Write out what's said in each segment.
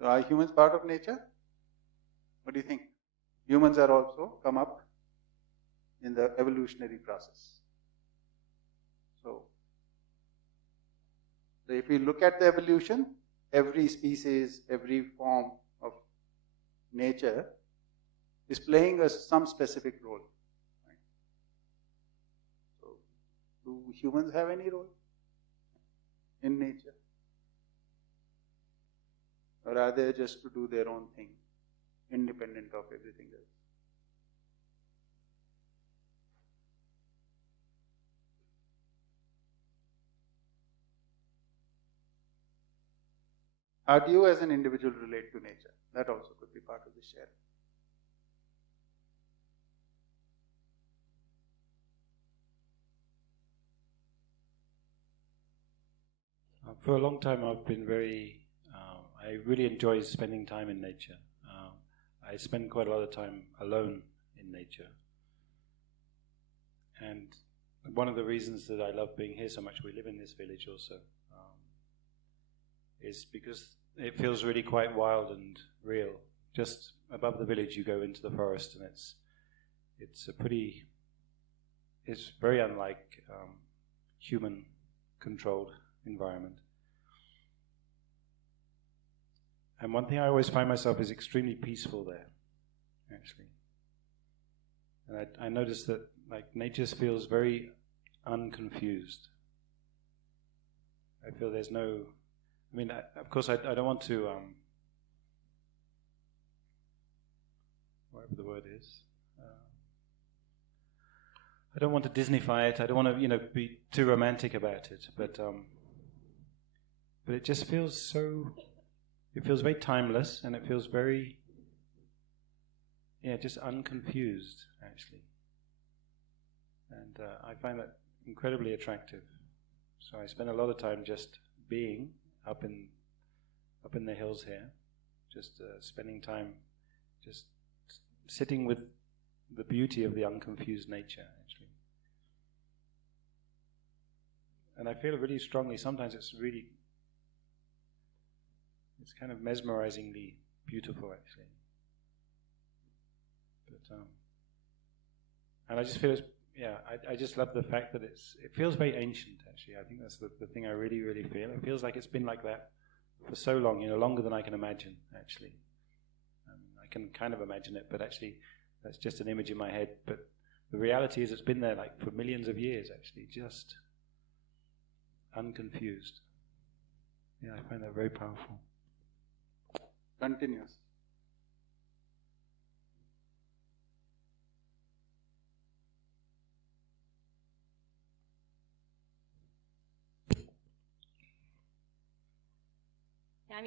So are humans part of nature? What do you think? Humans are also come up in the evolutionary process. So if we look at the evolution, every species, every form of nature is playing some specific role. Right? So do humans have any role in nature? Or are they just to do their own thing, independent of everything else? How do you as an individual relate to nature? That also could be part of the sharing. For a long time I've been I really enjoy spending time in nature. I spend quite a lot of time alone in nature. And one of the reasons that I love being here so much, we live in this village also, is because it feels really quite wild and real. Just above the village you go into the forest and it's very unlike human controlled environment. And one thing I always find myself is extremely peaceful there, actually. And I notice that nature feels very unconfused. I feel there's no, of course I don't want to, whatever the word is, I don't want to Disneyfy it, I don't want to, be too romantic about it, but it just feels it feels very timeless, and it feels very, just unconfused, actually. And I find that incredibly attractive. So I spend a lot of time just being up in the hills here, just spending time just sitting with the beauty of the unconfused nature, actually. And I feel really strongly, sometimes it's kind of mesmerizingly beautiful, actually. But and I just feel I just love the fact that it feels very ancient, actually. I think that's the thing I really, really feel. It feels like it's been like that for so long, longer than I can imagine, actually. I can kind of imagine it, but actually that's just an image in my head. But the reality is it's been there for millions of years, actually, just unconfused. Yeah, I find that very powerful. Continuous.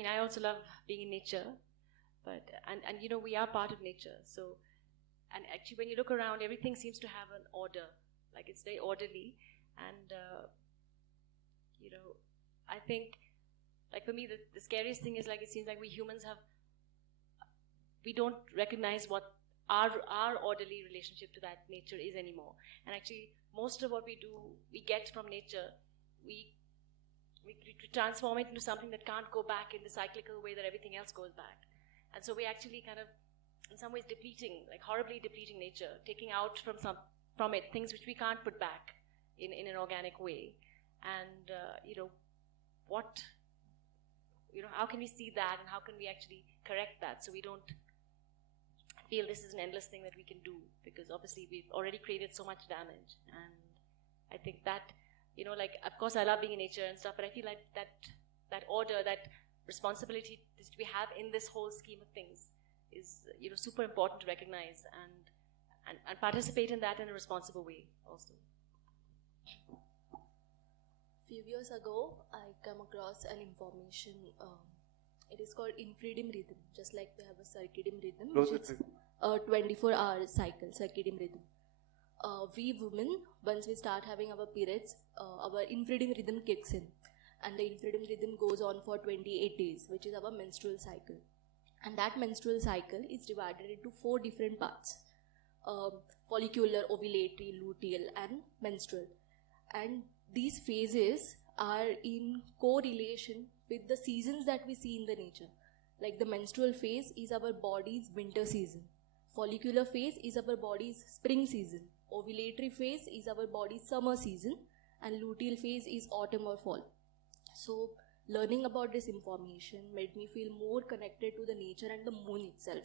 I also love being in nature, but and we are part of nature. So, and actually, when you look around, everything seems to have an order. It's very orderly, and I think, for me, the scariest thing is it seems like we humans we don't recognize what our orderly relationship to that nature is anymore. And actually, most of what we do, we get from nature, we transform it into something that can't go back in the cyclical way that everything else goes back. And so we're actually kind of, in some ways, depleting, horribly depleting nature, taking out from it things which we can't put back in an organic way. And, how can we see that, and how can we actually correct that so we don't feel this is an endless thing that we can do, because obviously we've already created so much damage. And I think that, of course I love being in nature and stuff, but I feel like that order, that responsibility that we have in this whole scheme of things is, super important to recognize and participate in that in a responsible way also. Few years ago, I came across an information. It is called infradian rhythm, just like we have a circadian rhythm, which is a 24-hour cycle, circadian rhythm. We women, once we start having our periods, our infradian rhythm kicks in, and the infradian rhythm goes on for 28 days, which is our menstrual cycle. And that menstrual cycle is divided into 4 different parts: follicular, ovulatory, luteal, and menstrual. And these phases are in correlation with the seasons that we see in the nature. Like the menstrual phase is our body's winter season. Follicular phase is our body's spring season. Ovulatory phase is our body's summer season. And luteal phase is autumn or fall. So learning about this information made me feel more connected to the nature and the moon itself.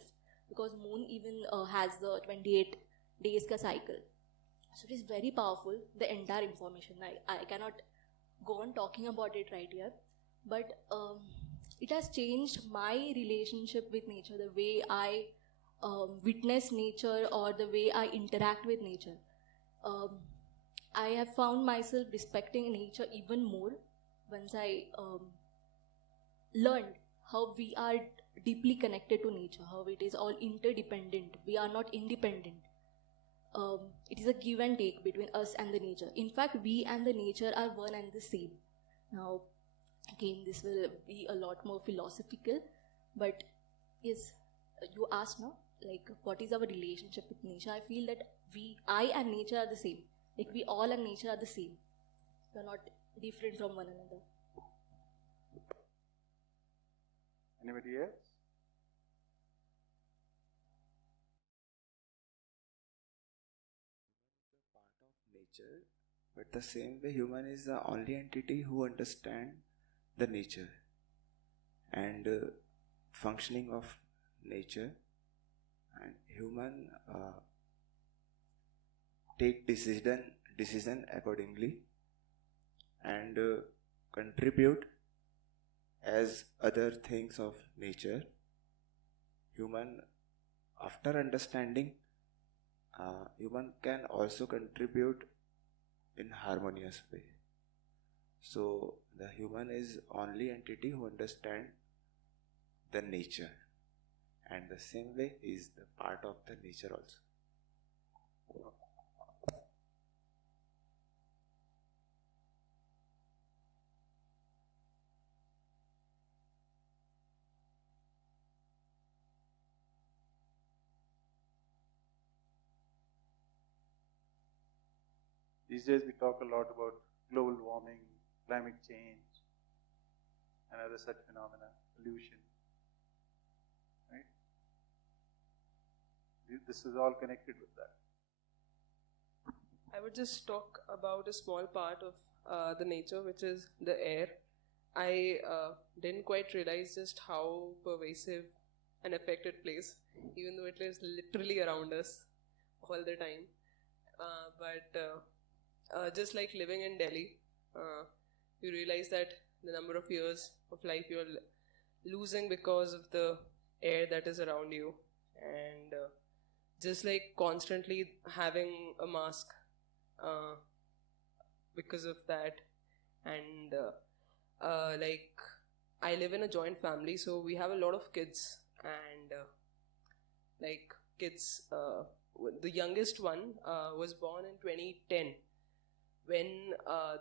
Because moon even has the 28 days ka cycle. So it is very powerful, the entire information. I cannot go on talking about it right here. But it has changed my relationship with nature, the way I witness nature or the way I interact with nature. I have found myself respecting nature even more once I learned how we are deeply connected to nature, how it is all interdependent. We are not independent. It is a give and take between us and the nature. In fact, we and the nature are one and the same. Now, again, this will be a lot more philosophical, but yes, you asked now, like, what is our relationship with nature? I feel that I and nature are the same. Like, we all and nature are the same. We are not different from one another. Anybody else? Part of nature, but the same way human is the only entity who understand the nature and functioning of nature, and human take decision accordingly and contribute as other things of nature. Human, after understanding, human can also contribute in harmonious way. So the human is only entity who understand the nature, and the same way is the part of the nature also. These days we talk a lot about global warming, climate change, and other such phenomena, pollution. Right? This is all connected with that. I would just talk about a small part of the nature, which is the air. I didn't quite realize just how pervasive an effect it plays, even though it is literally around us all the time. But just like living in Delhi, you realize that the number of years of life you're losing because of the air that is around you, and just like constantly having a mask because of that. And like, I live in a joint family, so we have a lot of kids, and like kids, the youngest one was born in 2010 when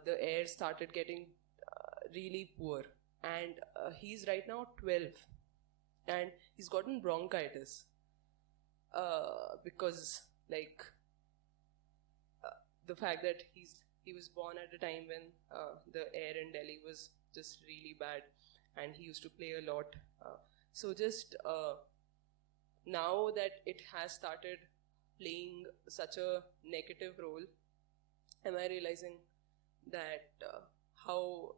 the air started getting really poor, and he's right now 12, and he's gotten bronchitis because like the fact that he was born at a time when the air in Delhi was just really bad, and he used to play a lot. So just now that it has started playing such a negative role, am I realizing that how,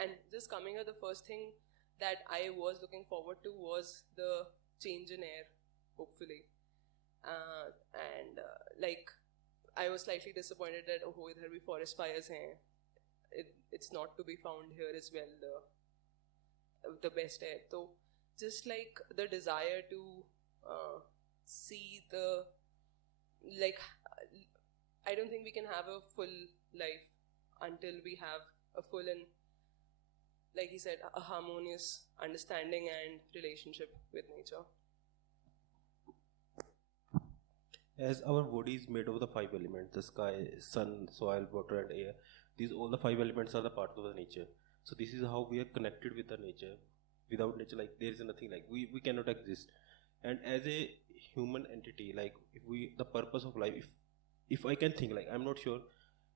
and just coming up, the first thing that I was looking forward to was the change in air, hopefully. And like, I was slightly disappointed that idhar bhi forest fires hain. It's not to be found here as well, the best air. So just like the desire to see the, like, I don't think we can have a full life until we have a full and, like he said, a harmonious understanding and relationship with nature. As our body is made of the 5 elements, the sky, sun, soil, water and air, these all the 5 elements are the part of the nature. So this is how we are connected with the nature. Without nature, like, there is nothing, like we cannot exist. And as a human entity, like, if we, the purpose of life, if I can think, like, I'm not sure,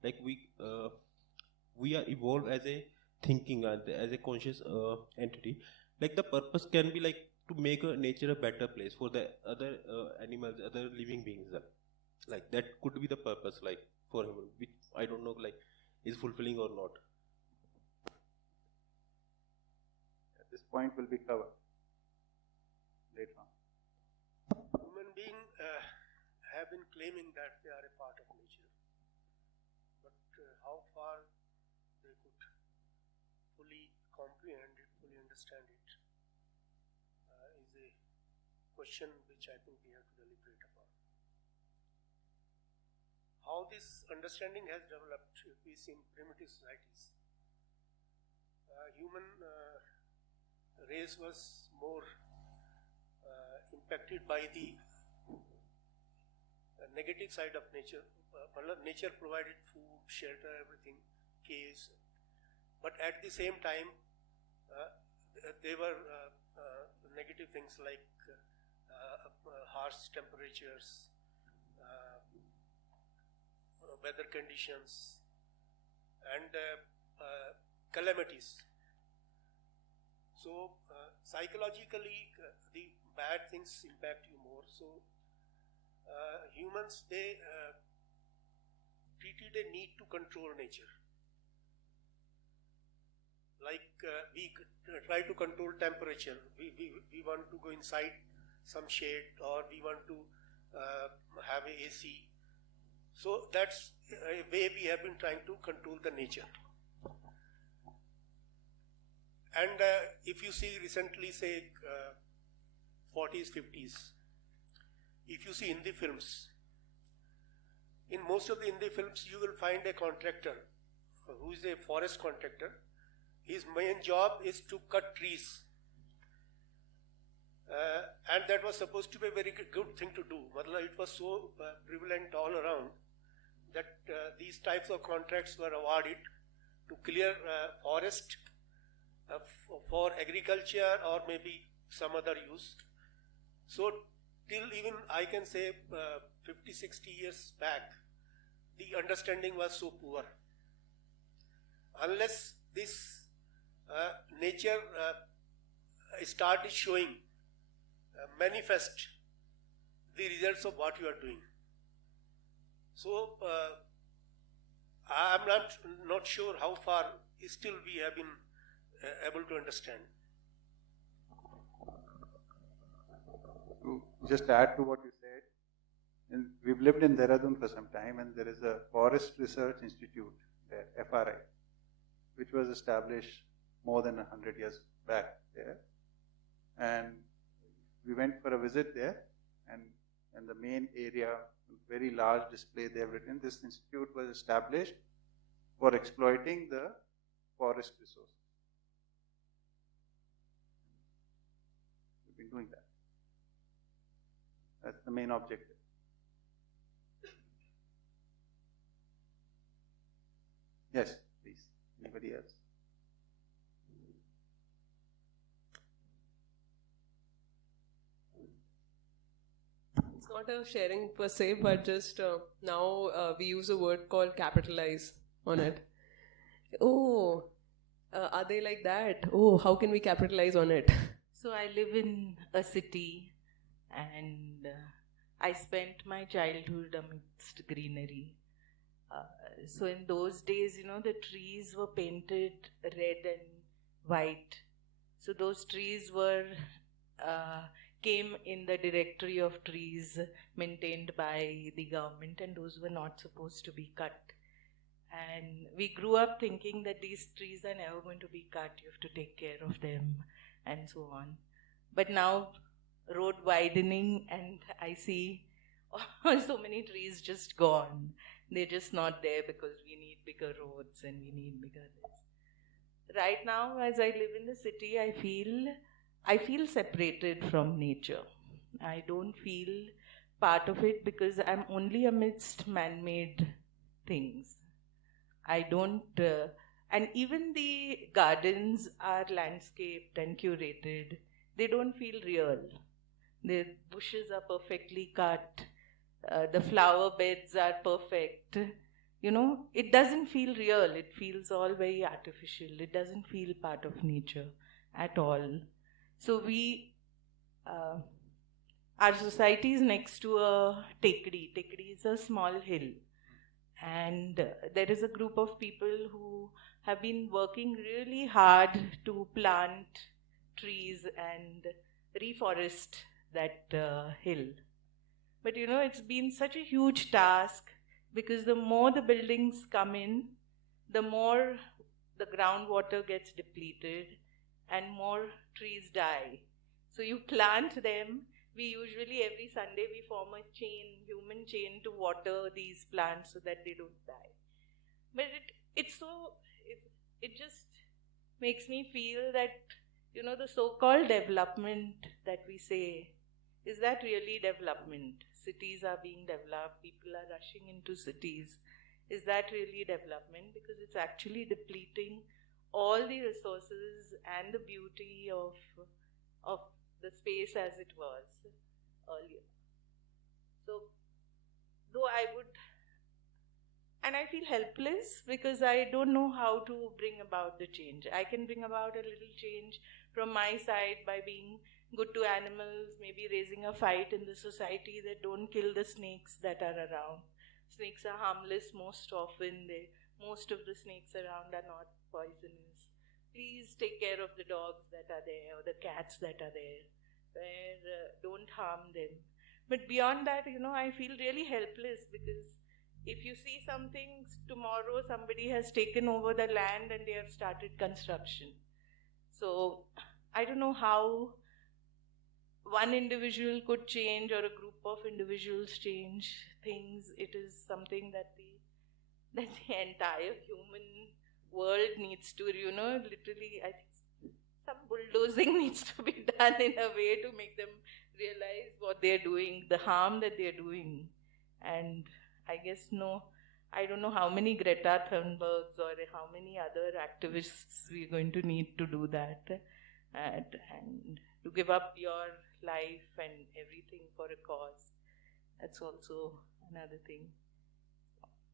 like we are evolved as a thinking, as a conscious entity. Like, the purpose can be like to make nature a better place for the other animals, other living beings. Like that could be the purpose, like for him, which I don't know, like is fulfilling or not. This point will be covered later on. Human beings have been claiming that they are a part of nature, but how far they could fully comprehend it, fully understand it, is a question which I think we have to deliberate upon. How this understanding has developed, if we see in primitive societies, human race was more impacted by the negative side of nature. Nature provided food, shelter, everything, caves, but at the same time there were negative things like harsh temperatures, weather conditions, and calamities. So psychologically the bad things impact you more. So humans, they treated a need to control nature. Like we try to control temperature. We want to go inside some shade, or we want to have a AC. So that's a way we have been trying to control the nature. And if you see recently, say 40s, 50s, if you see Hindi films, in most of the Hindi films you will find a contractor who is a forest contractor. His main job is to cut trees, and that was supposed to be a very good thing to do. It was so prevalent all around that these types of contracts were awarded to clear forest for agriculture or maybe some other use. So till even I can say 50-60 years back, the understanding was so poor. Unless this nature started showing, manifest the results of what you are doing. So I am not sure how far still we have been able to understand. To just add to what you said, we've lived in Dehradun for some time, and there is a Forest Research Institute there, FRI, which was established more than 100 years back there. And we went for a visit there, and the main area, very large display they have written, this institute was established for exploiting the forest resources. We've been doing that. That's the main objective. Yes, please. Anybody else? It's not a sharing per se, but just now we use a word called capitalize on it. Oh, are they like that? Oh, how can we capitalize on it? So I live in a city, and I spent my childhood amidst greenery. So in those days, the trees were painted red and white. So those trees came in the directory of trees maintained by the government, and those were not supposed to be cut. And we grew up thinking that these trees are never going to be cut, you have to take care of them, and so on. But now, road widening, and I see so many trees just gone. They're just not there because we need bigger roads and we need bigger this. Right now, as I live in the city, I feel separated from nature. I don't feel part of it because I'm only amidst man-made things. I don't, and even the gardens are landscaped and curated. They don't feel real. The bushes are perfectly cut. The flower beds are perfect. It doesn't feel real. It feels all very artificial. It doesn't feel part of nature at all. So we our society is next to a tekdi. Tekdi is a small hill. And there is a group of people who have been working really hard to plant trees and reforest that hill. But it's been such a huge task, because the more the buildings come in, the more the groundwater gets depleted and more trees die. So you plant them. We usually every Sunday we form a human chain to water these plants so that they don't die. But it just makes me feel that, the so-called development that we say, is that really development? Cities are being developed, people are rushing into cities. Is that really development? Because it's actually depleting all the resources and the beauty of the space as it was earlier. So, though I feel helpless because I don't know how to bring about the change. I can bring about a little change from my side by being good to animals, maybe raising a fight in the society that don't kill the snakes that are around. Snakes are harmless most often. Most of the snakes around are not poisonous. Please take care of the dogs that are there or the cats that are there. Don't harm them. But beyond that, I feel really helpless, because if you see something, tomorrow somebody has taken over the land and they have started construction. So I don't know how one individual could change or a group of individuals change things. It is something that the entire human world needs to, literally, I think some bulldozing needs to be done in a way to make them realize what they're doing, the harm that they're doing. And I guess I don't know how many Greta Thunbergs or how many other activists we're going to need to do that, and to give up your life and everything for a cause. That's also another thing.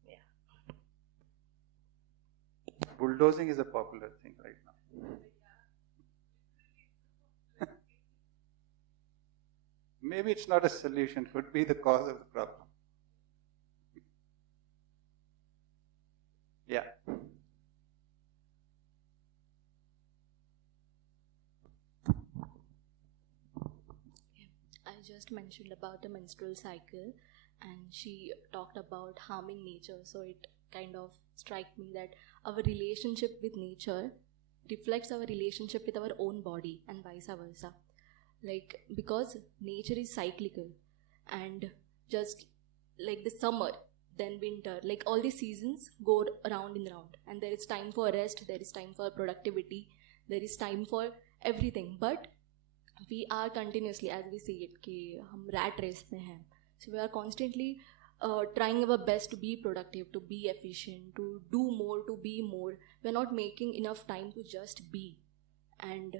Yeah. Bulldozing is a popular thing right now. Maybe it's not a solution, could be the cause of the problem. Yeah. I just mentioned about the menstrual cycle, and she talked about harming nature. So it kind of struck me that our relationship with nature reflects our relationship with our own body and vice versa. Because nature is cyclical, and just like the summer, then winter, all the seasons go round and round, and there is time for rest, there is time for productivity, there is time for everything. But we are continuously, as we see it, कि हम rat race में हैं. So we are constantly trying our best to be productive, to be efficient, to do more, to be more. We are not making enough time to just be. And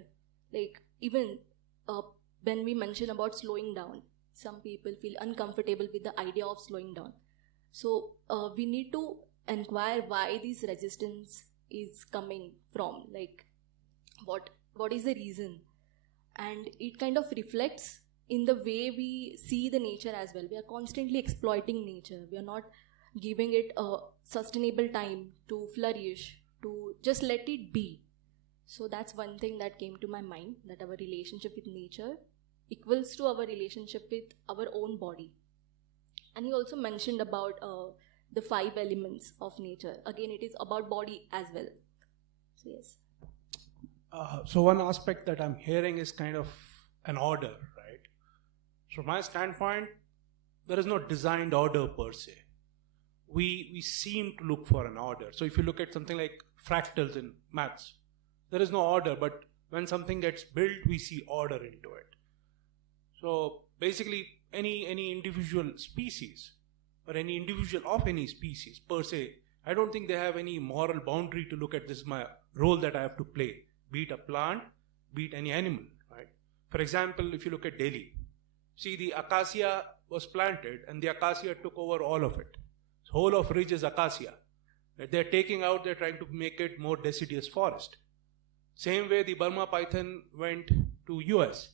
even when we mention about slowing down, some people feel uncomfortable with the idea of slowing down. So we need to inquire why this resistance is coming from, what is the reason. And it kind of reflects in the way we see the nature as well. We are constantly exploiting nature. We are not giving it a sustainable time to flourish, to just let it be. So that's one thing that came to my mind, that our relationship with nature equals to our relationship with our own body. And he also mentioned about the 5 elements of nature. Again, it is about body as well. So yes. So one aspect that I'm hearing is kind of an order, right? From my standpoint, there is no designed order per se. We seem to look for an order. So if you look at something like fractals in maths, there is no order, but when something gets built, we see order into it. So basically, any individual species or any individual of any species per se, I don't think they have any moral boundary to look at this is my role that I have to play, be it a plant, be it any animal, right? For example, if you look at Delhi, see the acacia was planted and the acacia took over all of it. The whole of ridge is acacia. They're taking out, they're trying to make it more deciduous forest. Same way the Burma python went to US.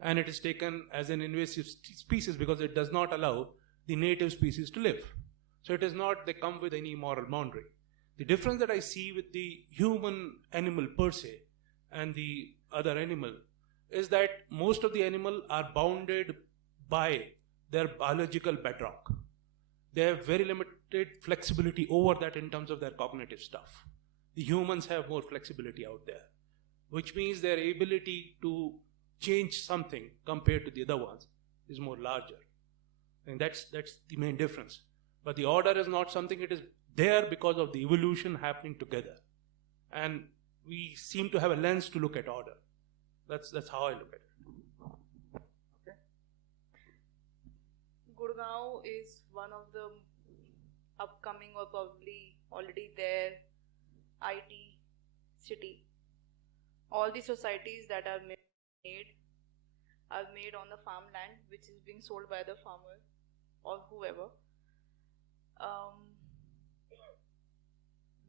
and it is taken as an invasive species because it does not allow the native species to live. So it is not they come with any moral boundary. The difference that I see with the human animal per se and the other animal is that most of the animal are bounded by their biological bedrock. They have very limited flexibility over that in terms of their cognitive stuff. The humans have more flexibility out there, which means their ability to change something compared to the other ones is more larger. And that's the main difference. But the order is not something, it is there because of the evolution happening together. And we seem to have a lens to look at order. That's how I look at it. Okay. Gurgaon is one of the upcoming or probably already there IT city. All the societies that are made on the farmland which is being sold by the farmer or whoever.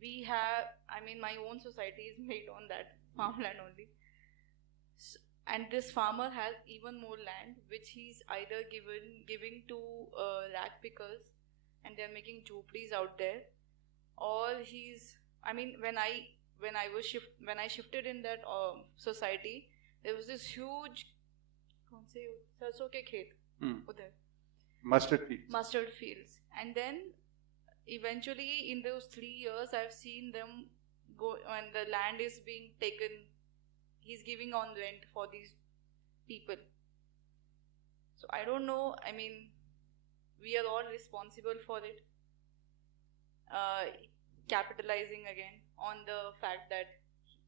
We have, my own society is made on that farmland only. And this farmer has even more land which he's either giving to rag pickers and they're making jhoplis out there, or when I shifted in that society, there was this huge sarson ke khet mustard fields, and then eventually in those 3 years I've seen them go, when the land is being taken, he's giving on rent for these people. So I don't know, we are all responsible for it, capitalizing again on the fact that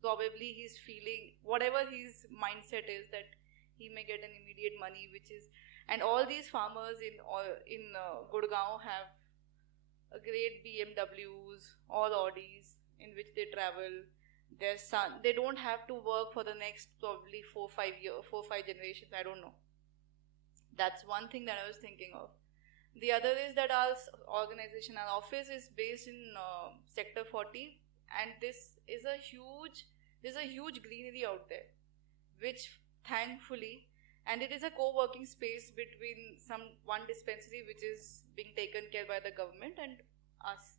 probably he's feeling whatever his mindset is that he may get an immediate money, which is, and all these farmers in Gurgaon have a great BMWs or Audis in which they travel. Their son, they don't have to work for the next probably 4-5 generations. I don't know. That's one thing that I was thinking of. The other is that our organization, our office is based in Sector 40, and there's a huge greenery out there, which thankfully, and it is a co-working space between one dispensary which is being taken care by the government and us.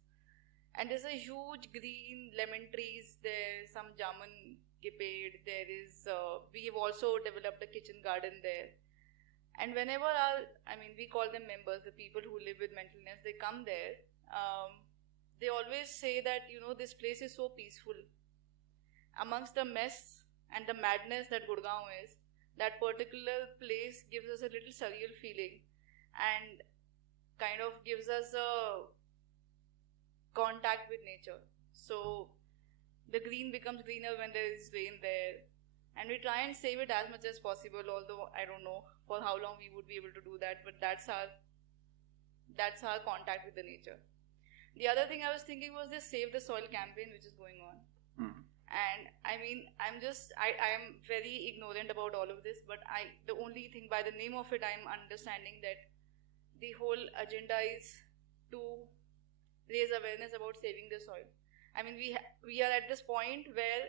And there's a huge green lemon trees there, some jamun ke ped, there is, we have also developed a kitchen garden there. And whenever we call them members, the people who live with mental illness, they come there, they always say that, this place is so peaceful. Amongst the mess and the madness that Gurgaon is, that particular place gives us a little surreal feeling and kind of gives us a contact with nature. So the green becomes greener when there is rain there, and we try and save it as much as possible, although I don't know for how long we would be able to do that, but that's our contact with the nature. The other thing I was thinking was this Save the Soil campaign which is going on. And I am very ignorant about all of this, but the only thing by the name of it, I'm understanding that the whole agenda is to raise awareness about saving the soil. We are at this point where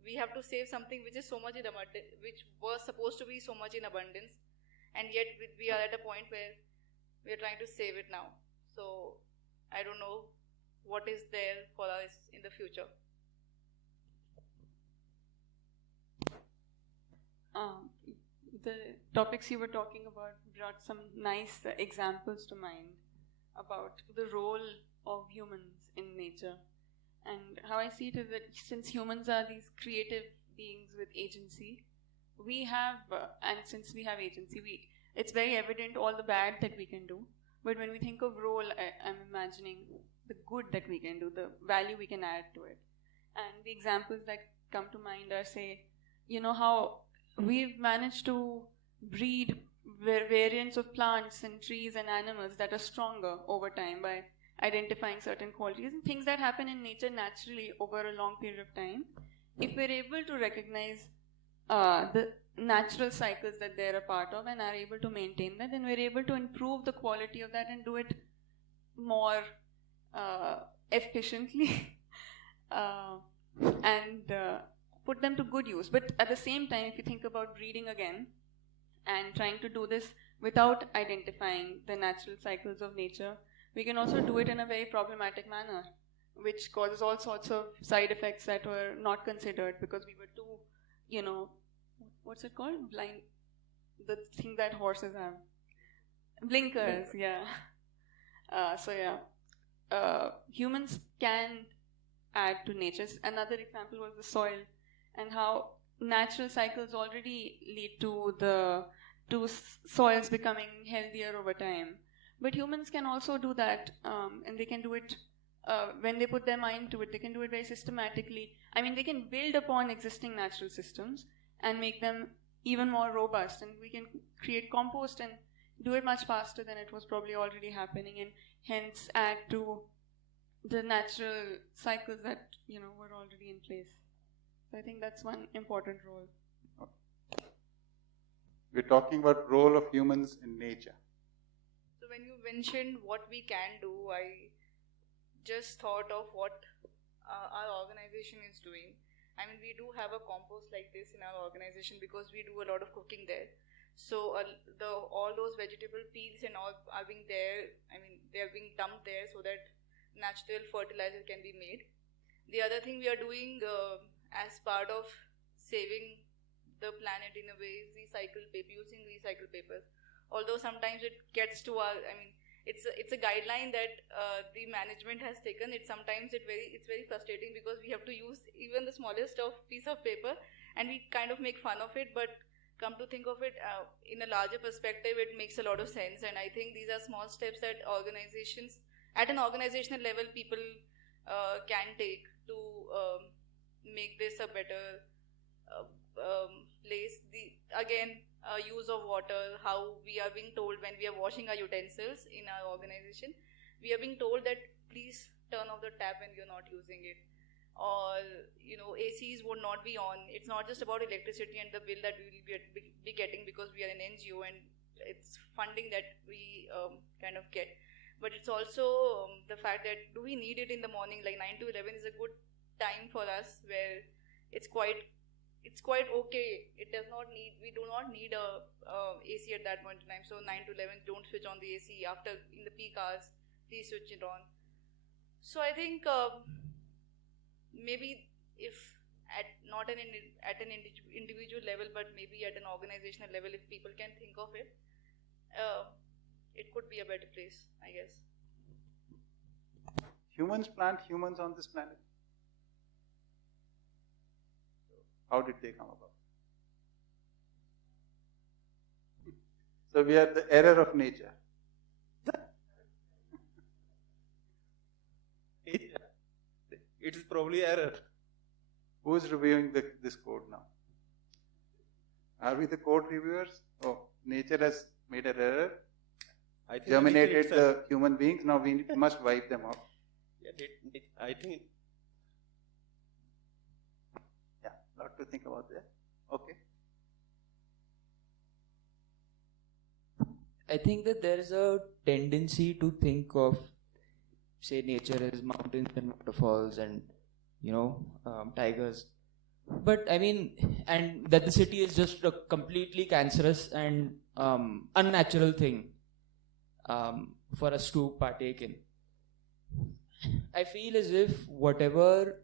we have to save something which is so much in abundance, which was supposed to be so much in abundance, and yet we are at a point where we are trying to save it now. So I don't know what is there for us in the future. The topics you were talking about brought some nice examples to mind about the role of humans in nature. And how I see it is that since humans are these creative beings with agency, we have, and since we have agency, it's very evident all the bad that we can do. But when we think of role, I'm imagining the good that we can do, the value we can add to it. And the examples that come to mind are, say, how we've managed to breed variants of plants and trees and animals that are stronger over time by identifying certain qualities and things that happen in nature naturally over a long period of time. If we're able to recognize the natural cycles that they're a part of and are able to maintain that, then we're able to improve the quality of that and do it more efficiently and put them to good use. But at the same time, if you think about breeding again, and trying to do this without identifying the natural cycles of nature, we can also do it in a very problematic manner, which causes all sorts of side effects that were not considered because we were too, what's it called? Blind. The thing that horses have. Blinkers, yeah. Humans can add to nature. Another example was the soil and how natural cycles already lead to soils becoming healthier over time. But humans can also do that, and they can do it when they put their mind to it. They can do it very systematically. I mean, they can build upon existing natural systems and make them even more robust, and we can create compost and do it much faster than it was probably already happening, and hence add to the natural cycles that were already in place. So I think that's one important role. Okay. We're talking about role of humans in nature. So when you mentioned what we can do, I just thought of what our organization is doing. I mean, we do have a compost like this in our organization because we do a lot of cooking there. So all those vegetable peels and all are being there. I mean, they are being dumped there so that natural fertilizer can be made. The other thing we are doing as part of saving the planet in a way is using recycled papers. Although sometimes it gets to it's a guideline that the management has taken. It's very frustrating because we have to use even the smallest of piece of paper, and we kind of make fun of it. But come to think of it, in a larger perspective, it makes a lot of sense. And I think these are small steps that organizations, at an organizational level, people can take to make this a better place. Use of water, how we are being told when we are washing our utensils in our organization, we are being told that please turn off the tap when you're not using it, or ACs would not be on. It's not just about electricity and the bill that we will be getting because we are an NGO and it's funding that we kind of get, but it's also the fact that do we need it in the morning? Like 9 to 11 is a good time for us where it's quite okay. We do not need a AC at that point in time. So 9 to 11, don't switch on the AC. After, in the peak hours, please switch it on. So I think maybe if not at an individual level, but maybe at an organizational level, if people can think of it, it could be a better place, I guess. Humans plant humans on this planet. How did they come about? So we are the error of nature. It is probably error. Who is reviewing this code now? Are we the code reviewers? Oh, nature has made an error, germinated the human beings, now we must wipe them off. Yeah, I think... Yeah, a lot to think about there. Okay. I think that there is a tendency to think of, say, nature as mountains and waterfalls and, tigers. But I mean, and that the city is just a completely cancerous and unnatural thing for us to partake in. I feel as if whatever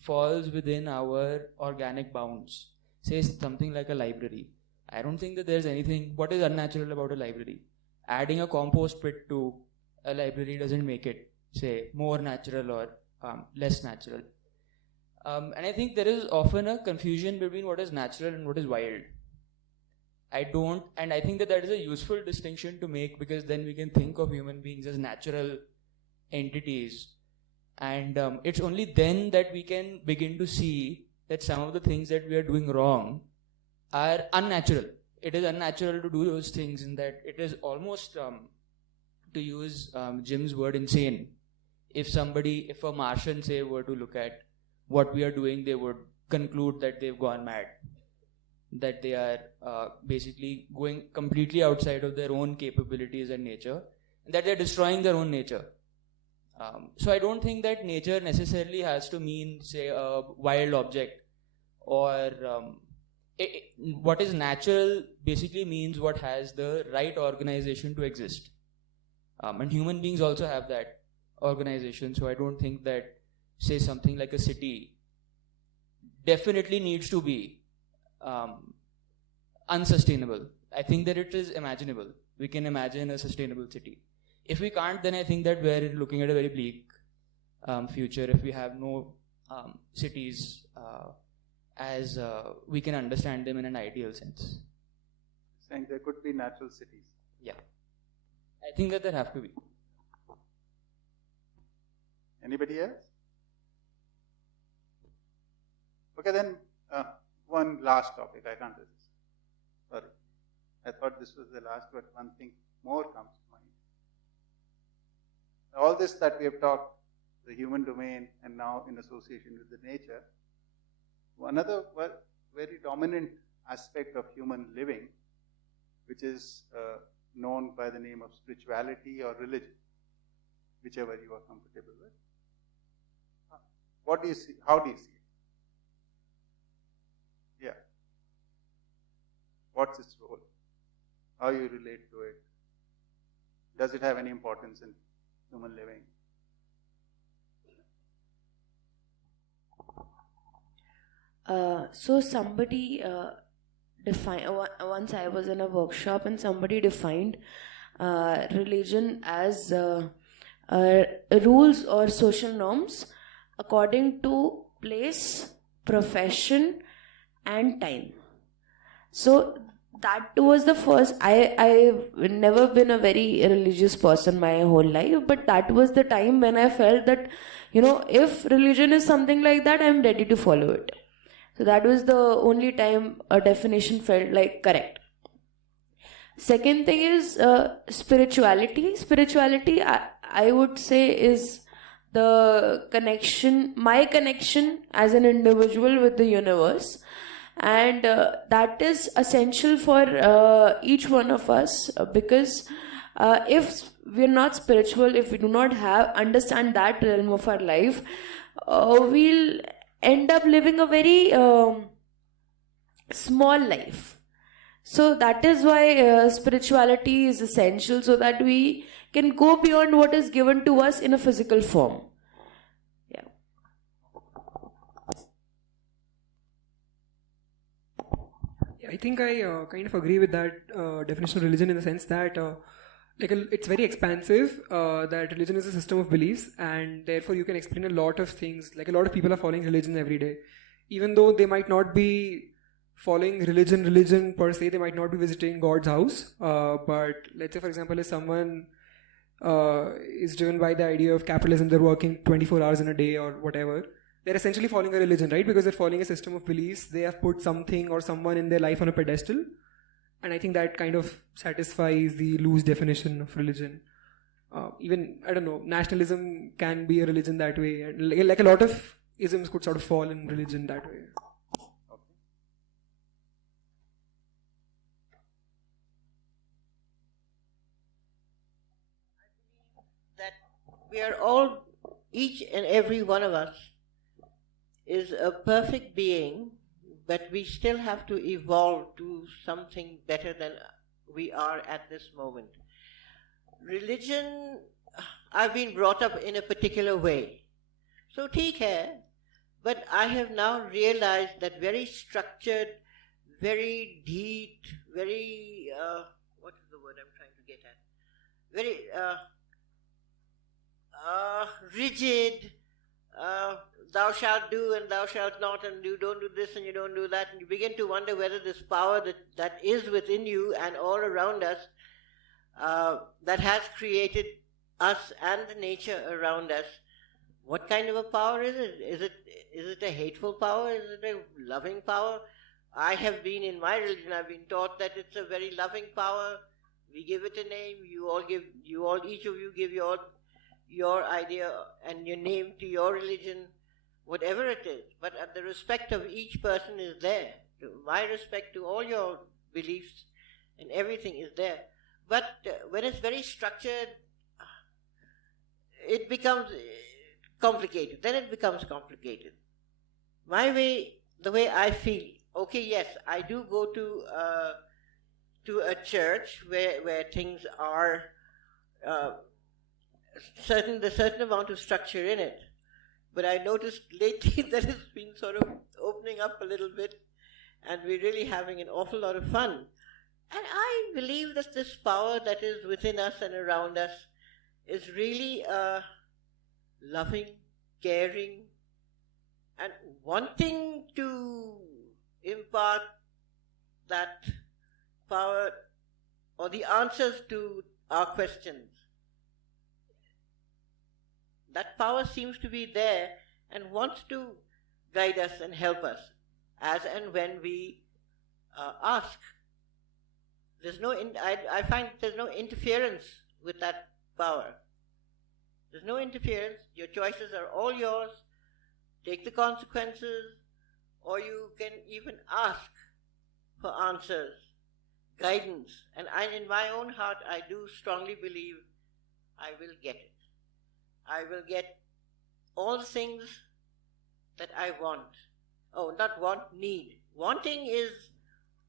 falls within our organic bounds, say something like a library, I don't think that there's anything, what is unnatural about a library? Adding a compost pit to a library doesn't make it, say, more natural or less natural. And I think there is often a confusion between what is natural and what is wild. I think that is a useful distinction to make, because then we can think of human beings as natural entities. And it's only then that we can begin to see that some of the things that we are doing wrong are unnatural. It is unnatural to do those things, in that it is almost, to use Jim's word, insane. If a Martian, say, were to look at what we are doing, they would conclude that they've gone mad, that they are basically going completely outside of their own capabilities and nature, and that they're destroying their own nature. So I don't think that nature necessarily has to mean, say, a wild object, or what is natural basically means what has the right organization to exist. And human beings also have that organization, so I don't think that, say, something like a city definitely needs to be unsustainable. I think that it is imaginable. We can imagine a sustainable city. If we can't, then I think that we're looking at a very bleak future if we have no cities as we can understand them in an ideal sense. Saying there could be natural cities. Yeah. I think that there have to be. Anybody else? Okay, then one last topic. I can't resist. Sorry. I thought this was the last, but one thing more comes to mind. All this that we have talked, the human domain, and now in association with the nature, another very dominant aspect of human living, which is known by the name of spirituality or religion, whichever you are comfortable with. What do you see? How do you see it? Yeah. What's its role? How you relate to it? Does it have any importance in human living? So somebody once I was in a workshop and somebody defined religion as rules or social norms according to place, profession and time. So that was the first. I've never been a very religious person my whole life, but that was the time when I felt that, if religion is something like that, I'm ready to follow it. So that was the only time a definition felt like correct. Second thing is spirituality. Spirituality, I would say, is the connection, my connection as an individual with the universe. And that is essential for each one of us because if we're not spiritual, if we do not understand that realm of our life, we'll end up living a very small life. So that is why spirituality is essential, so that we can go beyond what is given to us in a physical form. Yeah. I think I kind of agree with that definition of religion in the sense that it's very expansive, that religion is a system of beliefs and therefore you can explain a lot of things. Like a lot of people are following religion every day. Even though they might not be following religion per se, they might not be visiting God's house. But let's say, for example, if someone is driven by the idea of capitalism, they're working 24 hours in a day or whatever, they're essentially following a religion, right? Because they're following a system of beliefs. They have put something or someone in their life on a pedestal. And I think that kind of satisfies the loose definition of religion. Even, I don't know, nationalism can be a religion that way. And like a lot of isms could sort of fall in religion that way. That we are all, each and every one of us is a perfect being, but we still have to evolve to something better than we are at this moment. Religion, I've been brought up in a particular way. So take care, but I have now realized that very structured, very deep, very, what is the word I'm trying to get at? Very rigid, thou shalt do and thou shalt not, and you don't do this and you don't do that, and you begin to wonder whether this power that is within you and all around us, that has created us and the nature around us, what kind of a power is it? Is it a hateful power? Is it a loving power? I have been, in my religion, I've been taught that it's a very loving power. We give it a name. Each of you give your idea and your name to your religion, whatever it is. But the respect of each person is there. My respect to all your beliefs and everything is there. But when it's very structured, it becomes complicated. Then it becomes complicated. My way, the way I feel, okay, yes, I do go to a church where things are there's certain amount of structure in it. But I noticed lately that it's been sort of opening up a little bit, and we're really having an awful lot of fun. And I believe that this power that is within us and around us is really loving, caring, and wanting to impart that power or the answers to our questions. That power seems to be there and wants to guide us and help us as and when we ask. I find there's no interference with that power. There's no interference. Your choices are all yours. Take the consequences, or you can even ask for answers, guidance. And in my own heart, I do strongly believe I will get it. I will get all the things that I want. Oh, not want, need. Wanting is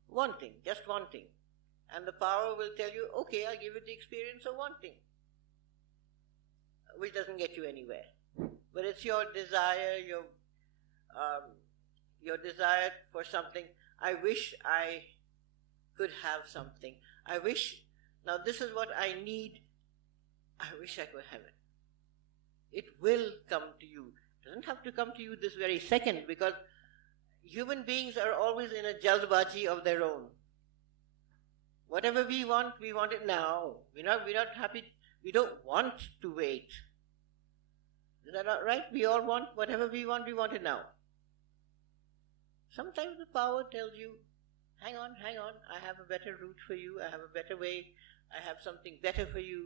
wanting, just wanting. And the power will tell you, okay, I'll give you the experience of wanting, which doesn't get you anywhere. But it's your desire, your desire for something. I wish I could have something. I wish, now this is what I need. I wish I could have it. It will come to you. It doesn't have to come to you this very second, because human beings are always in a jalbaji of their own. Whatever we want it now. We're not happy. We don't want to wait. Is that not right? We all want whatever we want it now. Sometimes the power tells you, hang on, I have a better route for you, I have a better way, I have something better for you,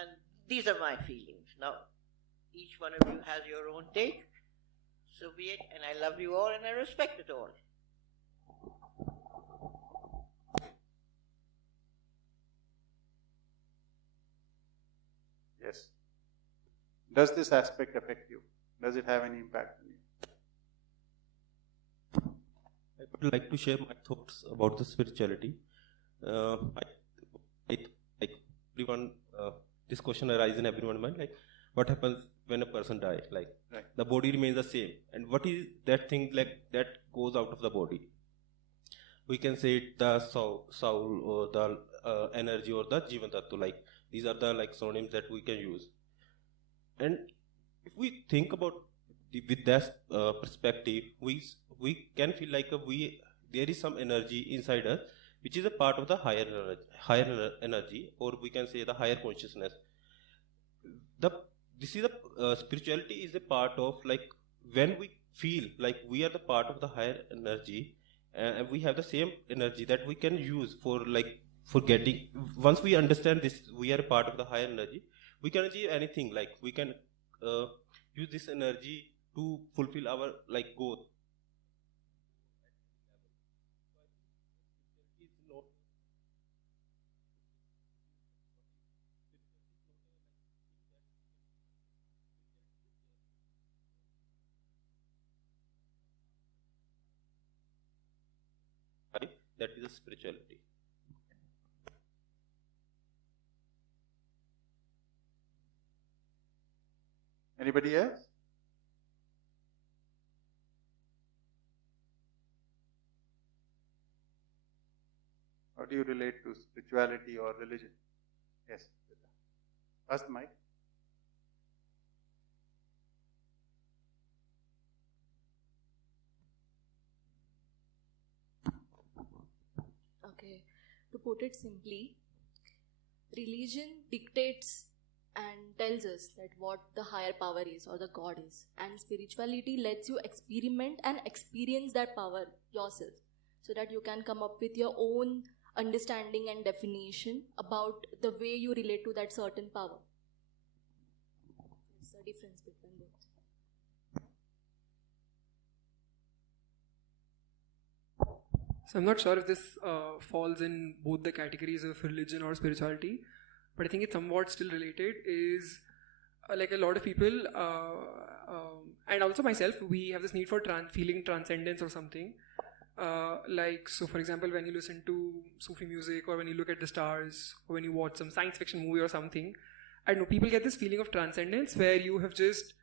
and these are my feelings. Now, each one of you has your own take, so be it, and I love you all and I respect it all. Yes. Does this aspect affect you? Does it have any impact on you? I would like to share my thoughts about the spirituality. Everyone, this question arises in everyone's mind, like, what happens when a person dies? Like, right. The body remains the same, and what is that thing like that goes out of the body? We can say it the soul or the energy or the Jeevan tattva. Like, these are the like synonyms that we can use. And if we think about with that perspective, we can feel like there is some energy inside us which is a part of the higher energy, or we can say the higher consciousness. Spirituality is a part of, like, when we feel like we are the part of the higher energy, and we have the same energy that we can use for getting. Once we understand this, we are a part of the higher energy. We can achieve anything. Like, we can use this energy to fulfill our goal. That is a spirituality. Anybody else? How do you relate to spirituality or religion? Yes. Pass the mic. Okay, to put it simply, religion dictates and tells us that what the higher power is or the God is, and spirituality lets you experiment and experience that power yourself, so that you can come up with your own understanding and definition about the way you relate to that certain power. There's a difference between both. So I'm not sure if this falls in both the categories of religion or spirituality, but I think it's somewhat still related. Is like a lot of people, and also myself, we have this need for feeling transcendence or something. So for example, when you listen to Sufi music, or when you look at the stars, or when you watch some science fiction movie or something, I don't know, people get this feeling of transcendence where you have just,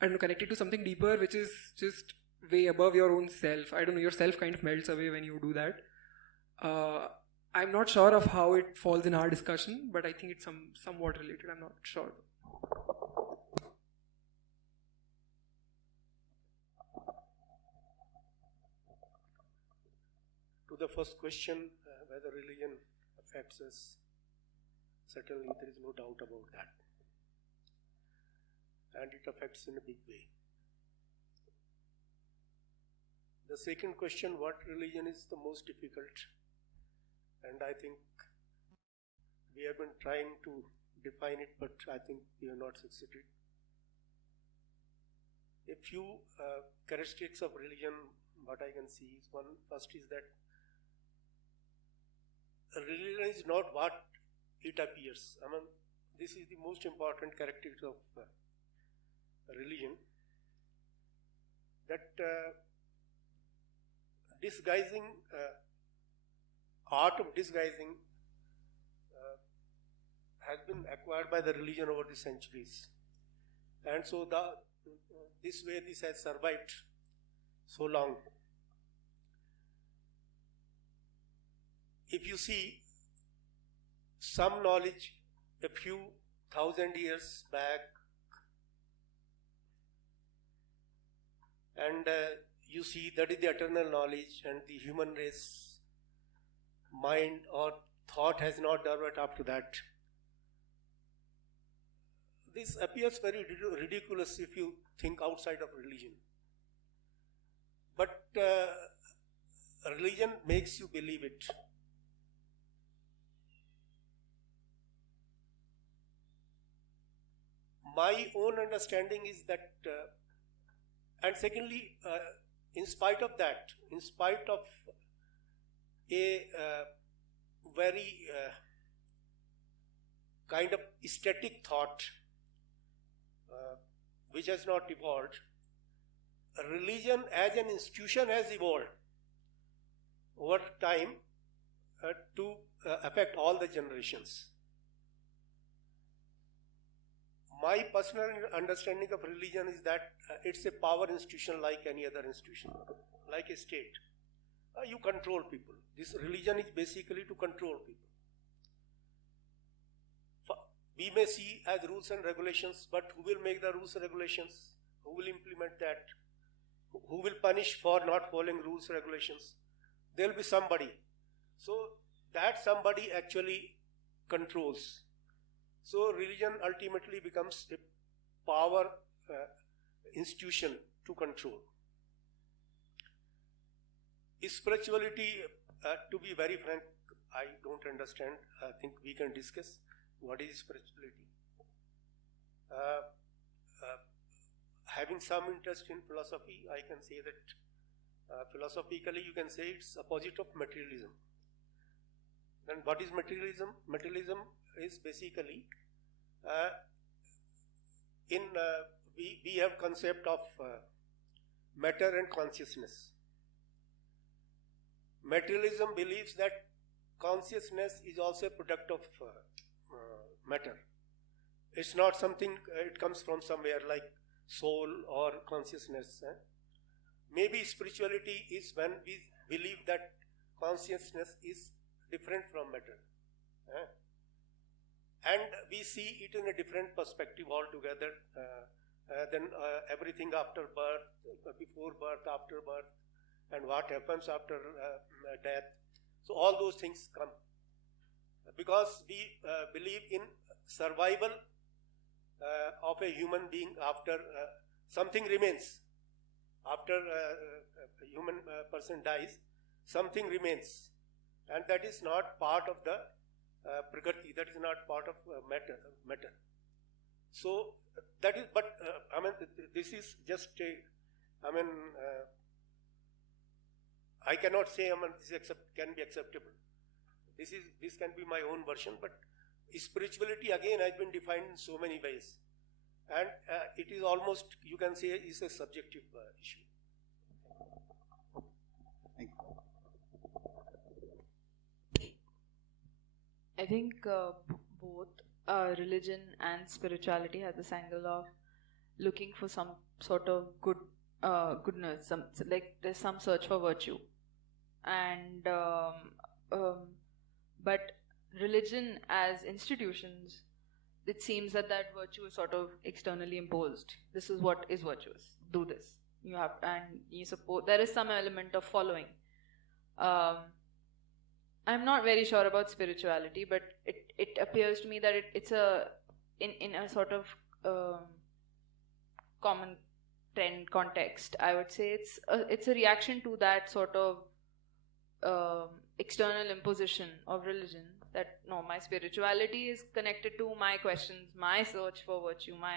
I don't know, connected to something deeper, which is just way above your own self. I don't know, your self kind of melts away when you do that. I'm not sure of how it falls in our discussion, but I think it's somewhat related. I'm not sure. To the first question, whether religion affects us, certainly there is no doubt about that. And it affects in a big way. The second question, what religion is the most difficult? And I think we have been trying to define it, but I think we have not succeeded. A few characteristics of religion, what I can see is first is that religion is not what it appears. I mean, this is the most important characteristic of religion. That disguising, art of disguising has been acquired by the religion over the centuries. And so this way this has survived so long. If you see some knowledge a few thousand years back, and you see that is the eternal knowledge, and the human race mind or thought has not developed up to that. This appears very ridiculous if you think outside of religion. But religion makes you believe it. My own understanding is that, and secondly, in spite of that, in spite of a very kind of static thought which has not evolved, religion as an institution has evolved over time to affect all the generations. My personal understanding of religion is that it's a power institution like any other institution, like a state. You control people. This religion is basically to control people. We may see as rules and regulations, but who will make the rules and regulations? Who will implement that? Who will punish for not following rules and regulations? There will be somebody. So that somebody actually controls. So religion ultimately becomes a power institution to control. Spirituality, to be very frank, I don't understand. I think we can discuss what is spirituality. Having some interest in philosophy, I can say that philosophically you can say it's opposite of materialism. And what is materialism? Materialism is basically we have concept of matter and consciousness. Materialism believes that consciousness is also a product of matter. It's not something, it comes from somewhere like soul or consciousness. Maybe spirituality is when we believe that consciousness is different from matter. And we see it in a different perspective altogether than everything after birth, before birth, after birth, and what happens after death. So all those things come. Because we believe in survival of a human being after something remains. After a human person dies, something remains. And that is not part of the prakriti, that is not part of matter. So that is, but I mean, this is just a, I mean, I cannot say, I mean, this can be acceptable. This can be my own version, but spirituality again has been defined in so many ways, and it is almost, you can say, is a subjective issue. Thank you. I think both religion and spirituality has this angle of looking for some sort of goodness, like there's some search for virtue, and but religion as institutions, it seems that virtue is sort of externally imposed. This is what is virtuous. Do this. You have, and you suppose there is some element of following. I'm not very sure about spirituality, but it appears to me that it's in a sort of common trend context. I would say it's a reaction to that sort of external imposition of religion. That no, my spirituality is connected to my questions, my search for virtue, my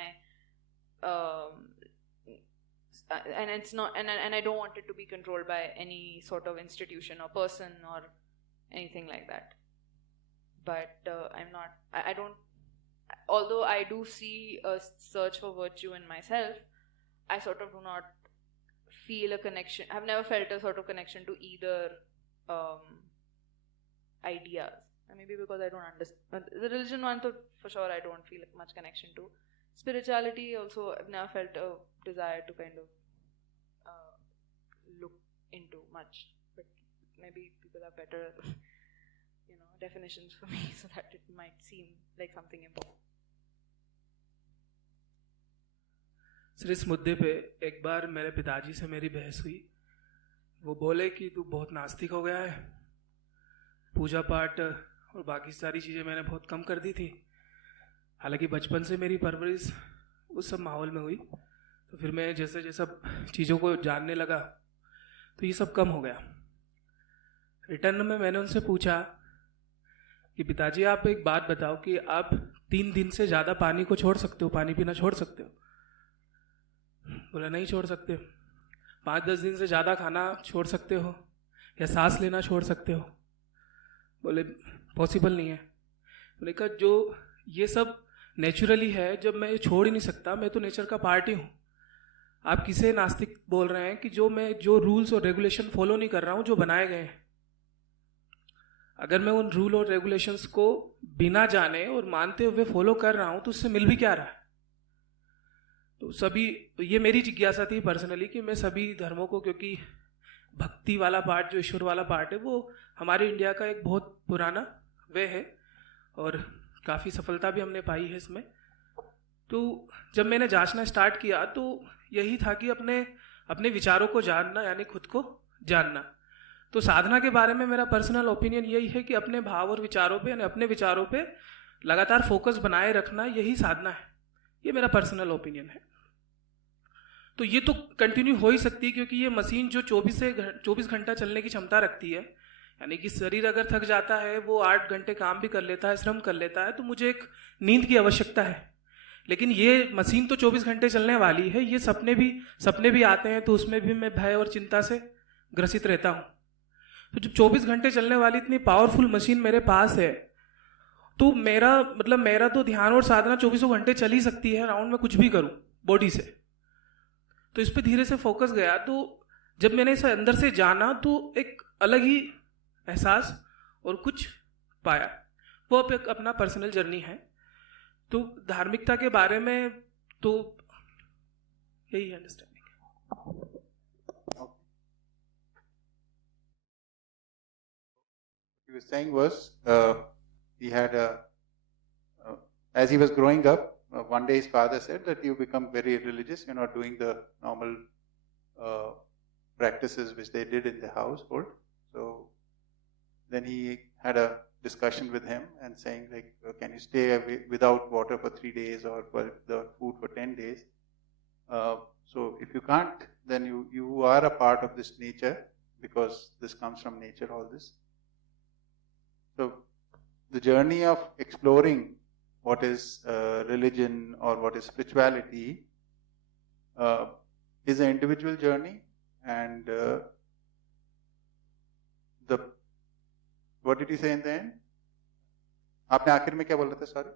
and it's not, and I don't want it to be controlled by any sort of institution or person or anything like that. But I'm not. I don't. Although I do see a search for virtue in myself, I sort of do not feel a connection. I've never felt a sort of connection to either ideas. Maybe because I don't understand the religion one, so for sure I don't feel much connection to. Spirituality also, I've never felt a desire to kind of look into much. But maybe people have better, definitions for me, so that it might seem like something important. Sir इस मुद्दे पे एक बार मेरे पिताजी से मेरी बहस हुई. वो बोले कि तू बहुत नास्तिक हो गया है, पूजा पाठ और बाकी सारी चीज़ें मैंने बहुत कम कर दी थी. हालांकि बचपन से मेरी परवरिश उस सब माहौल में हुई, तो फिर मैं जैसे जैसे चीज़ों को जानने लगा तो ये सब कम हो गया. रिटर्न में मैंने उनसे पूछा कि पिताजी आप एक बात बताओ कि आप 3 दिन से ज़्यादा पानी को छोड़ सकते हो, पानी पीना छोड़ सकते हो? बोला नहीं छोड़ सकते. 5-10 दिन से ज़्यादा खाना छोड़ सकते हो या सांस लेना छोड़ सकते हो? बोले पॉसिबल नहीं है. बोले कहा जो ये सब नेचुरली है, जब मैं ये छोड़ ही नहीं सकता, मैं तो नेचर का पार्ट ही हूँ. आप किसे नास्तिक बोल रहे हैं कि जो रूल्स और रेगुलेशन फॉलो नहीं कर रहा हूँ जो बनाए गए हैं. अगर मैं उन रूल और रेगुलेशंस को बिना जाने और मानते हुए फॉलो कर रहा हूँ तो उससे मिल भी क्या रहा है? तो ये मेरी जिज्ञासा थी पर्सनली कि मैं सभी धर्मों को, क्योंकि भक्ति वाला पार्ट जो ईश्वर वाला पार्ट है वो हमारे इंडिया का एक बहुत पुराना वे है और काफ़ी सफलता भी हमने पाई है इसमें. तो जब मैंने जांचना स्टार्ट किया तो यही था कि अपने विचारों को जानना, यानी खुद को जानना. तो साधना के बारे में मेरा पर्सनल ओपिनियन यही है कि अपने भाव और विचारों पे, यानी अपने विचारों पे लगातार फोकस बनाए रखना, यही साधना है. ये मेरा पर्सनल ओपिनियन है. तो ये तो कंटिन्यू हो ही सकती है क्योंकि ये मशीन जो 24 घंटा चलने की क्षमता रखती है, यानी कि शरीर अगर थक जाता है वो 8 घंटे काम भी कर लेता है, श्रम कर लेता है, तो मुझे एक नींद की आवश्यकता है. लेकिन ये मशीन तो 24 घंटे चलने वाली है. ये सपने भी आते हैं तो उसमें भी मैं भय और चिंता से ग्रसित रहता हूँ. तो जब 24 घंटे चलने वाली इतनी पावरफुल मशीन मेरे पास है तो मेरा तो ध्यान और साधना 24 घंटे चल ही सकती है, राउंड में कुछ भी करूं बॉडी से. तो इस पे धीरे से फोकस गया. तो जब मैंने इसे अंदर से जाना तो एक अलग ही एहसास और कुछ पाया. वो अब एक अपना पर्सनल जर्नी है. तो धार्मिकता के बारे में तो यही अंडरस्टैंडिंग है. He was saying was he had as he was growing up, one day his father said that you become very religious, you're not doing the normal practices which they did in the household. So then he had a discussion with him and saying like, can you stay without water for 3 days or without food for 10 days? So if you can't, then you are a part of this nature because this comes from nature, all this. So the journey of exploring what is religion or what is spirituality is an individual journey, and what did you say in the end? आपने आखिर में क्या बोल रहे थे? Sorry,